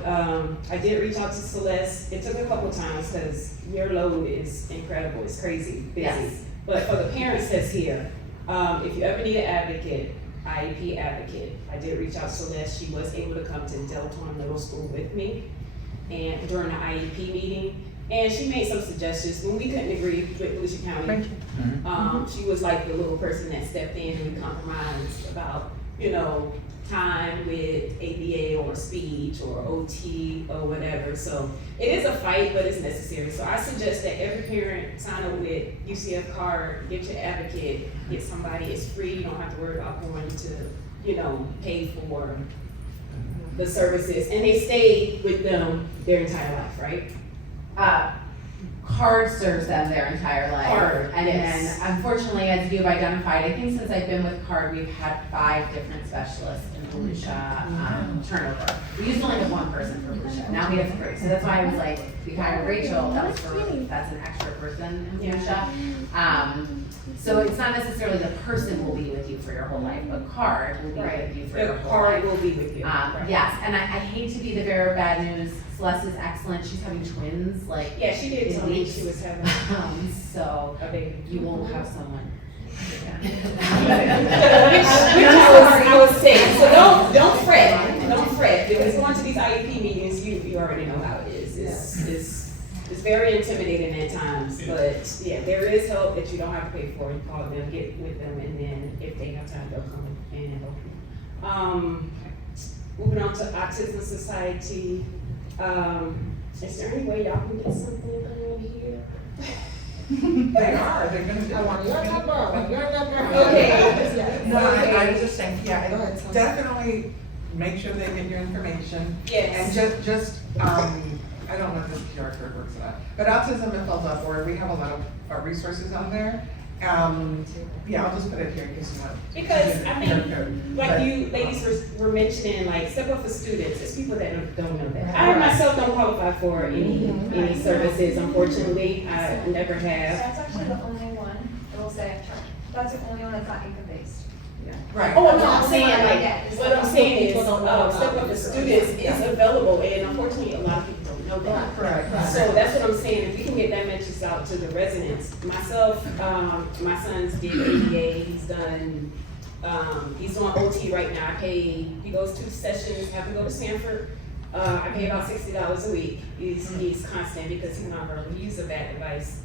I did reach out to Celeste. It took a couple times because your load is incredible. It's crazy busy. Yes. But for the parents that's here, if you ever need an advocate, IEP advocate, I did reach out to Celeste. She was able to come to Deltona Middle School with me and during the IEP meeting. And she made some suggestions when we couldn't agree with Volusia County. She was like the little person that stepped in and compromised about, time with ABA or speech or OT or whatever. So it is a fight, but it's necessary. So I suggest that every parent sign up with UCF card, get your advocate, get somebody. It's free. You don't have to worry about going to, pay for the services. And they stay with them their entire life, right? CARD serves them their entire life. CARD, And yes. then unfortunately, as you've identified, I think since I've been with CARD, we've had 5 different specialists in Volusia turnover. We used to only have 1 person for Volusia, now we have 3. So that's why I was like, we hired Rachel, that's an extra person in Volusia. So it's not necessarily the person will be with you for your whole life, but CARD will be with you for your whole life. CARD will be with you. Yes, and I hate to be the bearer of bad news. Celeste is excellent. She's having twins, Yeah, she did tell me she was having so a baby. you will have someone. I was saying, so don't fret. If it's going to these IEP meetings, you already know how it is. It's very intimidating at times, but yeah, there is help that you don't have to pay for. You call them, get with them, and then if they have time, they'll come and help you. Moving on to Autism Society. Is there any way y'all can get something around here? They're gonna do. I want your number, I want your number. Okay. No, I was just saying, yeah, definitely make sure they get your information. Yes. And just, I don't know if this QR code works or not, but autism.org, we have a lot of resources on there. Yeah, I'll just put it here in case you want. Because I QR code. think, like But, you ladies were mentioning, like Step Up for Students, it's people that don't know that. I myself don't qualify for any services, unfortunately. I never have. That's actually the only one, I will say, that's the only one that's not income based. Right. Oh, no, I'm saying, like, what I'm saying is, Step Up for Students is available, and unfortunately, a lot of people don't know that. Correct. So that's what I'm saying, if we can get that message out to the residents. Myself, my son's did ADA, he's done, he's doing OT right now. He goes 2 sessions, have to go to Sanford. I pay about $60 a week. He's constant because he's not verbal, he uses a bad device.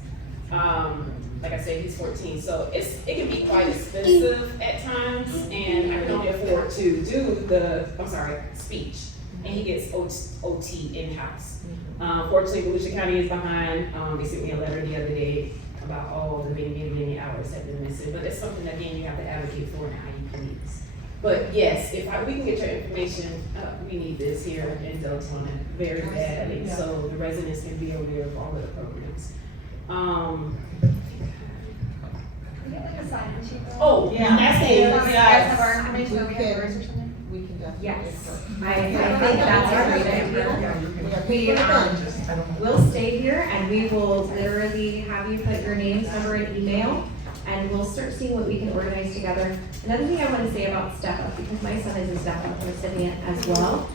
Like I said, he's 14, so it can be quite expensive at times, and I can only afford to do speech, and he gets OT in-house. Fortunately, Volusia County is behind. They sent me a letter the other day about all the many hours that been missing, but it's something, again, you have to advocate for in IEP needs. But yes, if we can get your information, we need this here in Deltona very badly, so the residents can be aware of all of the programs. Oh, Yeah. that's it. You guys have our information over here or something? We can definitely. Yes, I think that's a great idea. We'll stay here and we will literally have you put your names, number, and email, and we'll start seeing what we can organize together. Another thing I want to say about Step Up, because my son is a Step Up recipient as well.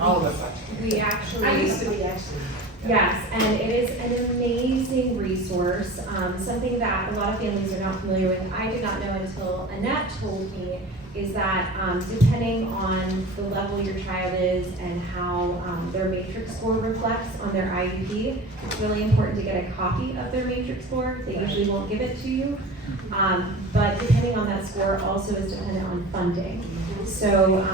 All of us actually. We actually. I used to be actually. Yes, and it is an amazing resource, something that a lot of families are not familiar with. I did not know until Annette told me, is that depending on the level your child is and how their matrix score reflects on their IEP, it's really important to get a copy of their matrix score. They usually won't give it to you. But depending on that score also is dependent on funding. So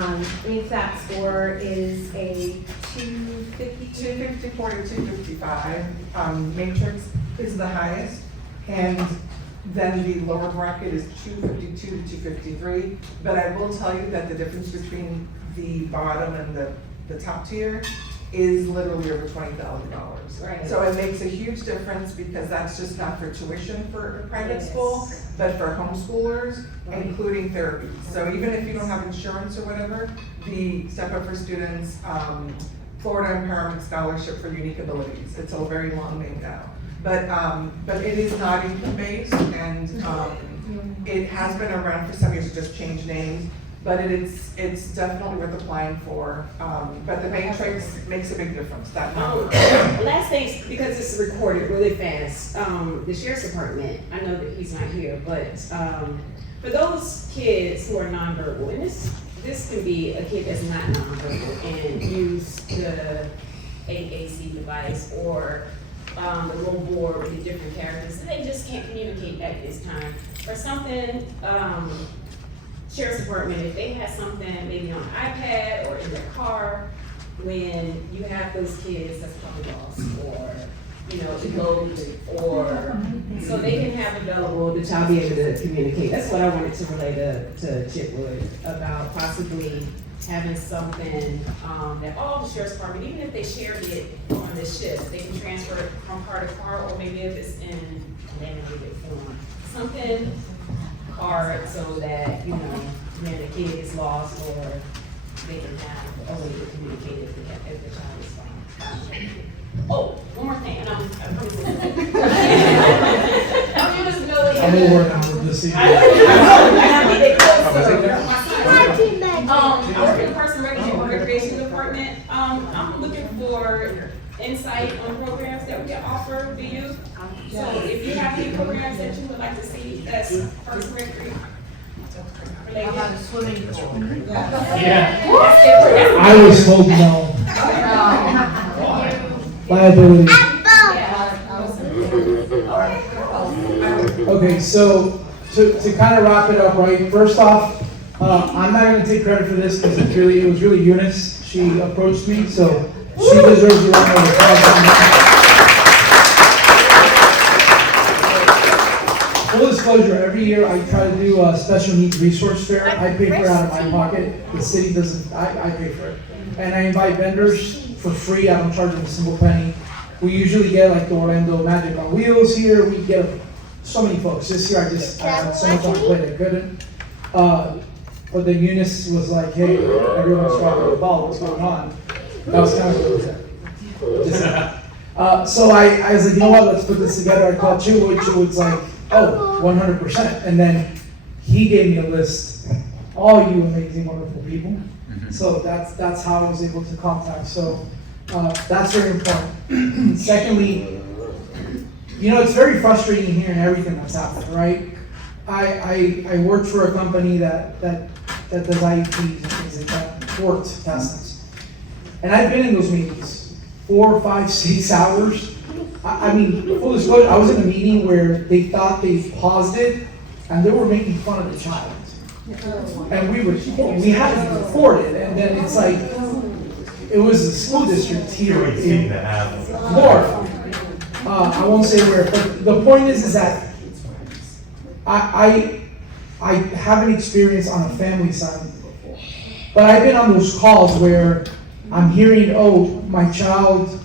if that score is a 254 to 255, matrix is the highest, and then the lower bracket is 252 to 253. But I will tell you that the difference between the bottom and the top tier is literally over $20,000. Right. So it makes a huge difference because that's just not for tuition for a private school, but for homeschoolers, including therapy. So even if you don't have insurance or whatever, the Step Up for Students Florida Empowerment Scholarship for Unique Abilities. It's a very long name now. But it is not income-based, and it has been around for some years. It just changed names. But it's definitely worth applying for. But the matrix makes a big difference. That number. Last thing, because it's recorded really fast, the sheriff's department, I know that he's not here, but for those kids who are nonverbal, and this can be a kid that's not nonverbal and use the AAC device or the little board with the different characters, and they just can't communicate at this time. For something, Sheriff's Department, if they have something maybe on an iPad or in their car, when you have those kids that's probably lost or, eloped, or, so they can have available the child be able to communicate. That's what I wanted to relay to Chipwood about possibly having something that all the Sheriff's Department, even if they share it on the shift, they can transfer it from car to car, or maybe if it's in laminated form. Something hard so that, when the kid is lost, or they can have a way to communicate if the child is fine. Oh, one more thing, and I'm over now with this evening. I work in the Person Recognition and Recreation Department. I'm looking for insight on programs that we can offer the youth. So if you have any programs that you would like to see that's Person Recreation related. How about a swimming pool? Yeah. I was told no. Liability. Okay, so to kind of wrap it up, right? First off, I'm not going to take credit for this because it was really Eunice. She approached me, so she deserves the round of applause. Full disclosure, every year I try to do a special needs resource fair. I pay for it out of my pocket. The city doesn't, I pay for it. And I invite vendors for free. I don't charge them a single penny. We usually get like the Orlando Magic on Wheels here. We get so many folks. This year I had so much on the plate I couldn't. But then Eunice was like, hey, everyone's dropping the ball. What's going on? That was kind of what it was. So I was like, you know what, let's put this together. I called Chu, which was like, oh, 100%. And then he gave me a list, all you amazing, wonderful people. So that's how I was able to contact. So that's very important. Secondly, you know, it's very frustrating hearing everything that's happening, right? I worked for a company that does IEPs and things like that, worked testings. And I've been in those meetings 4, 5, 6 hours. I mean, full disclosure, I was in a meeting where they thought they paused it and they were making fun of the child. And we had to record it, and then it's like, it was the school district here in Florida. I won't say where, but the point is that I haven't experienced on a family side, but I've been on those calls where I'm hearing, oh, my child,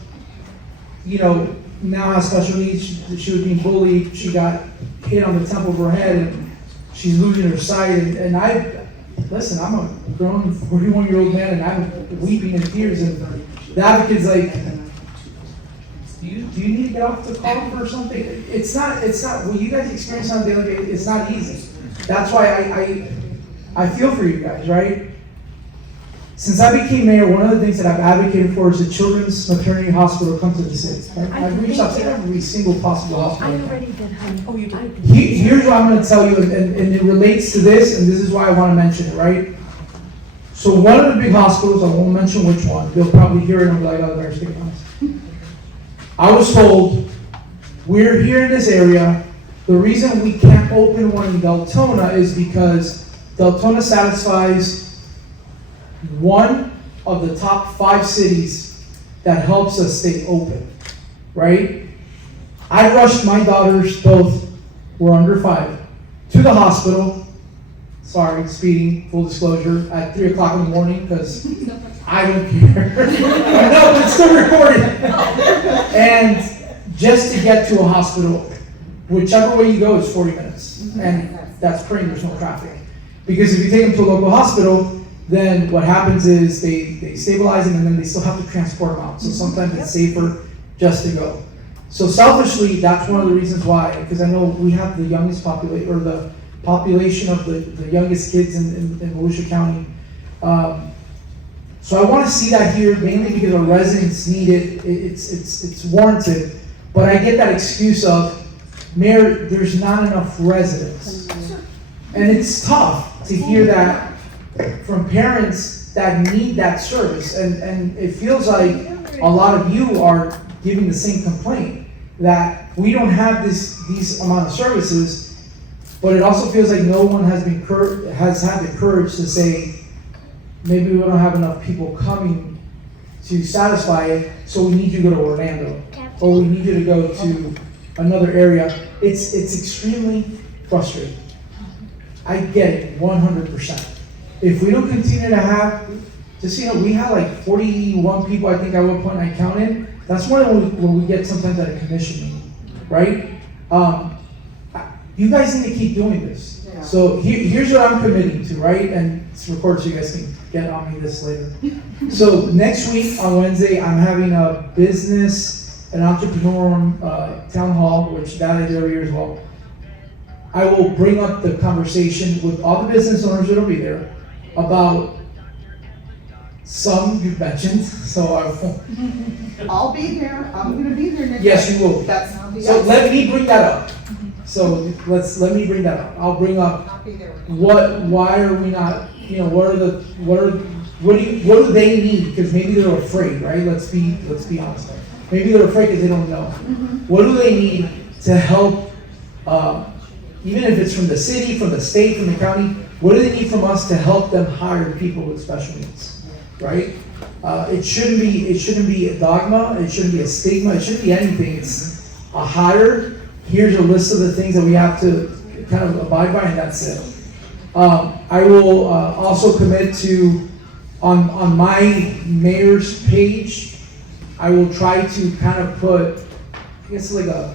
you know, now has special needs. She was being bullied. She got hit on the temple of her head, and she's losing her sight. And listen, I'm a grown 41-year-old man, and I'm weeping in tears. And the advocate's like, do you need to get off the call or something? It's not, what you guys experience on a daily basis, it's not easy. That's why I feel for you guys, right? Since I became mayor, one of the things that I've advocated for is the Children's Maternity Hospital come to the city. I've reached out to every single possible hospital. I already did, honey. Oh, you did? Here's what I'm going to tell you, and it relates to this, and this is why I want to mention it, right? So one of the big hospitals, I won't mention which one, they'll probably hear it and be like, oh, they're sticking on us. I was told, we're here in this area, the reason we can't open one in Deltona is because Deltona satisfies one of the top 5 cities that helps us stay open, right? I rushed my daughters, both were under 5, to the hospital. Sorry, speeding, full disclosure, at 3 o'clock in the morning, because I don't care. No, but it's still recorded. And just to get to a hospital, whichever way you go is 40 minutes. And that's praying there's no traffic. Because if you take them to a local hospital, then what happens is they stabilize them and then they still have to transport them out. So sometimes it's safer just to go. So selfishly, that's one of the reasons why, because I know we have the youngest population, or the population of the youngest kids in Volusia County. So I want to see that here, mainly because our residents need it. It's warranted. But I get that excuse of, Mayor, there's not enough residents. And it's tough to hear that from parents that need that service. And it feels like a lot of you are giving the same complaint, that we don't have these amount of services, but it also feels like no one has had the courage to say, maybe we don't have enough people coming to satisfy it, so we need you to go to Orlando, or we need you to go to another area. It's extremely frustrating. I get it, 100%. If we don't continue to have, just, you know, we had like 41 people, I think at one point I counted. That's more than when we get sometimes at a commission meeting, right? You guys need to keep doing this. Yeah. So here's what I'm committing to, right? And it's recorded so you guys can get on me this later. So next week on Wednesday, I'm having a business and entrepreneur town hall, which that I did every year as well. I will bring up the conversation with all the business owners that'll be there about some you've mentioned, so I won't. I'll be there. I'm going to be there next. Yes, you will. So let me bring that up. So let me bring that up. I'll bring up why are we not, you know, what do they need? Because maybe they're afraid, right? Let's be honest. Maybe they're afraid because they don't know. What do they need to help even if it's from the city, from the state, from the county, what do they need from us to help them hire people with special needs, right? It shouldn't be a dogma, it shouldn't be a stigma, it shouldn't be anything. It's a hire, here's a list of the things that we have to kind of abide by, and that's it. I will also commit to, on my mayor's page, I will try to kind of put, I guess like a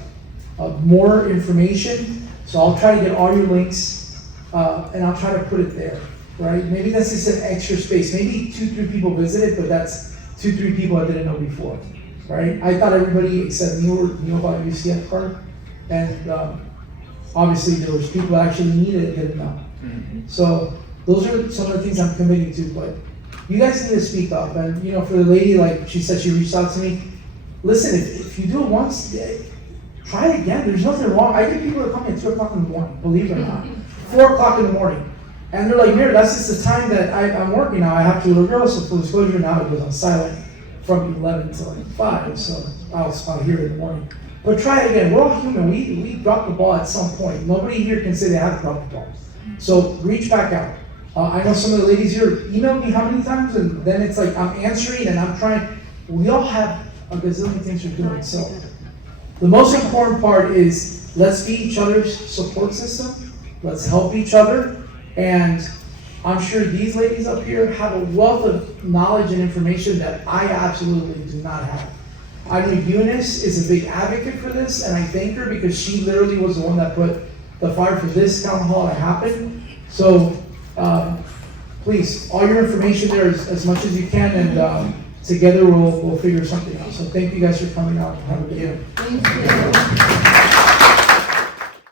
more information. So I'll try to get all your links, and I'll try to put it there, right? Maybe that's just an extra space. Maybe 2-3 people visited, but that's 2-3 people I didn't know before, right? I thought everybody except knew about UCF card, and obviously there was people that actually needed it, didn't know. So those are some of the things I'm committing to, but you guys need to speak up. And for the lady, like she said, she reached out to me. Listen, if you do it once, try it again. There's nothing wrong. I get people that come in 2 o'clock in the morning, believe it or not. 4 o'clock in the morning. And they're like, Mayor, that's just the time that I'm working now. I have 2 little girls, so full disclosure, now it goes on silent from 11 to like 5, so I'll hear it in the morning. But try it again. We're all human. We drop the ball at some point. Nobody here can say they haven't dropped the ball. So reach back out. I know some of the ladies here emailed me how many times, and then it's like I'm answering and I'm trying. We all have a gazillion things we're doing. So the most important part is let's be each other's support system. Let's help each other. And I'm sure these ladies up here have a wealth of knowledge and information that I absolutely do not have. I know Eunice is a big advocate for this, and I thank her because she literally was the one that put the fire for this town hall to happen. So please, all your information there as much as you can, and together we'll figure something out. So thank you guys for coming out and have a good day. Thank you.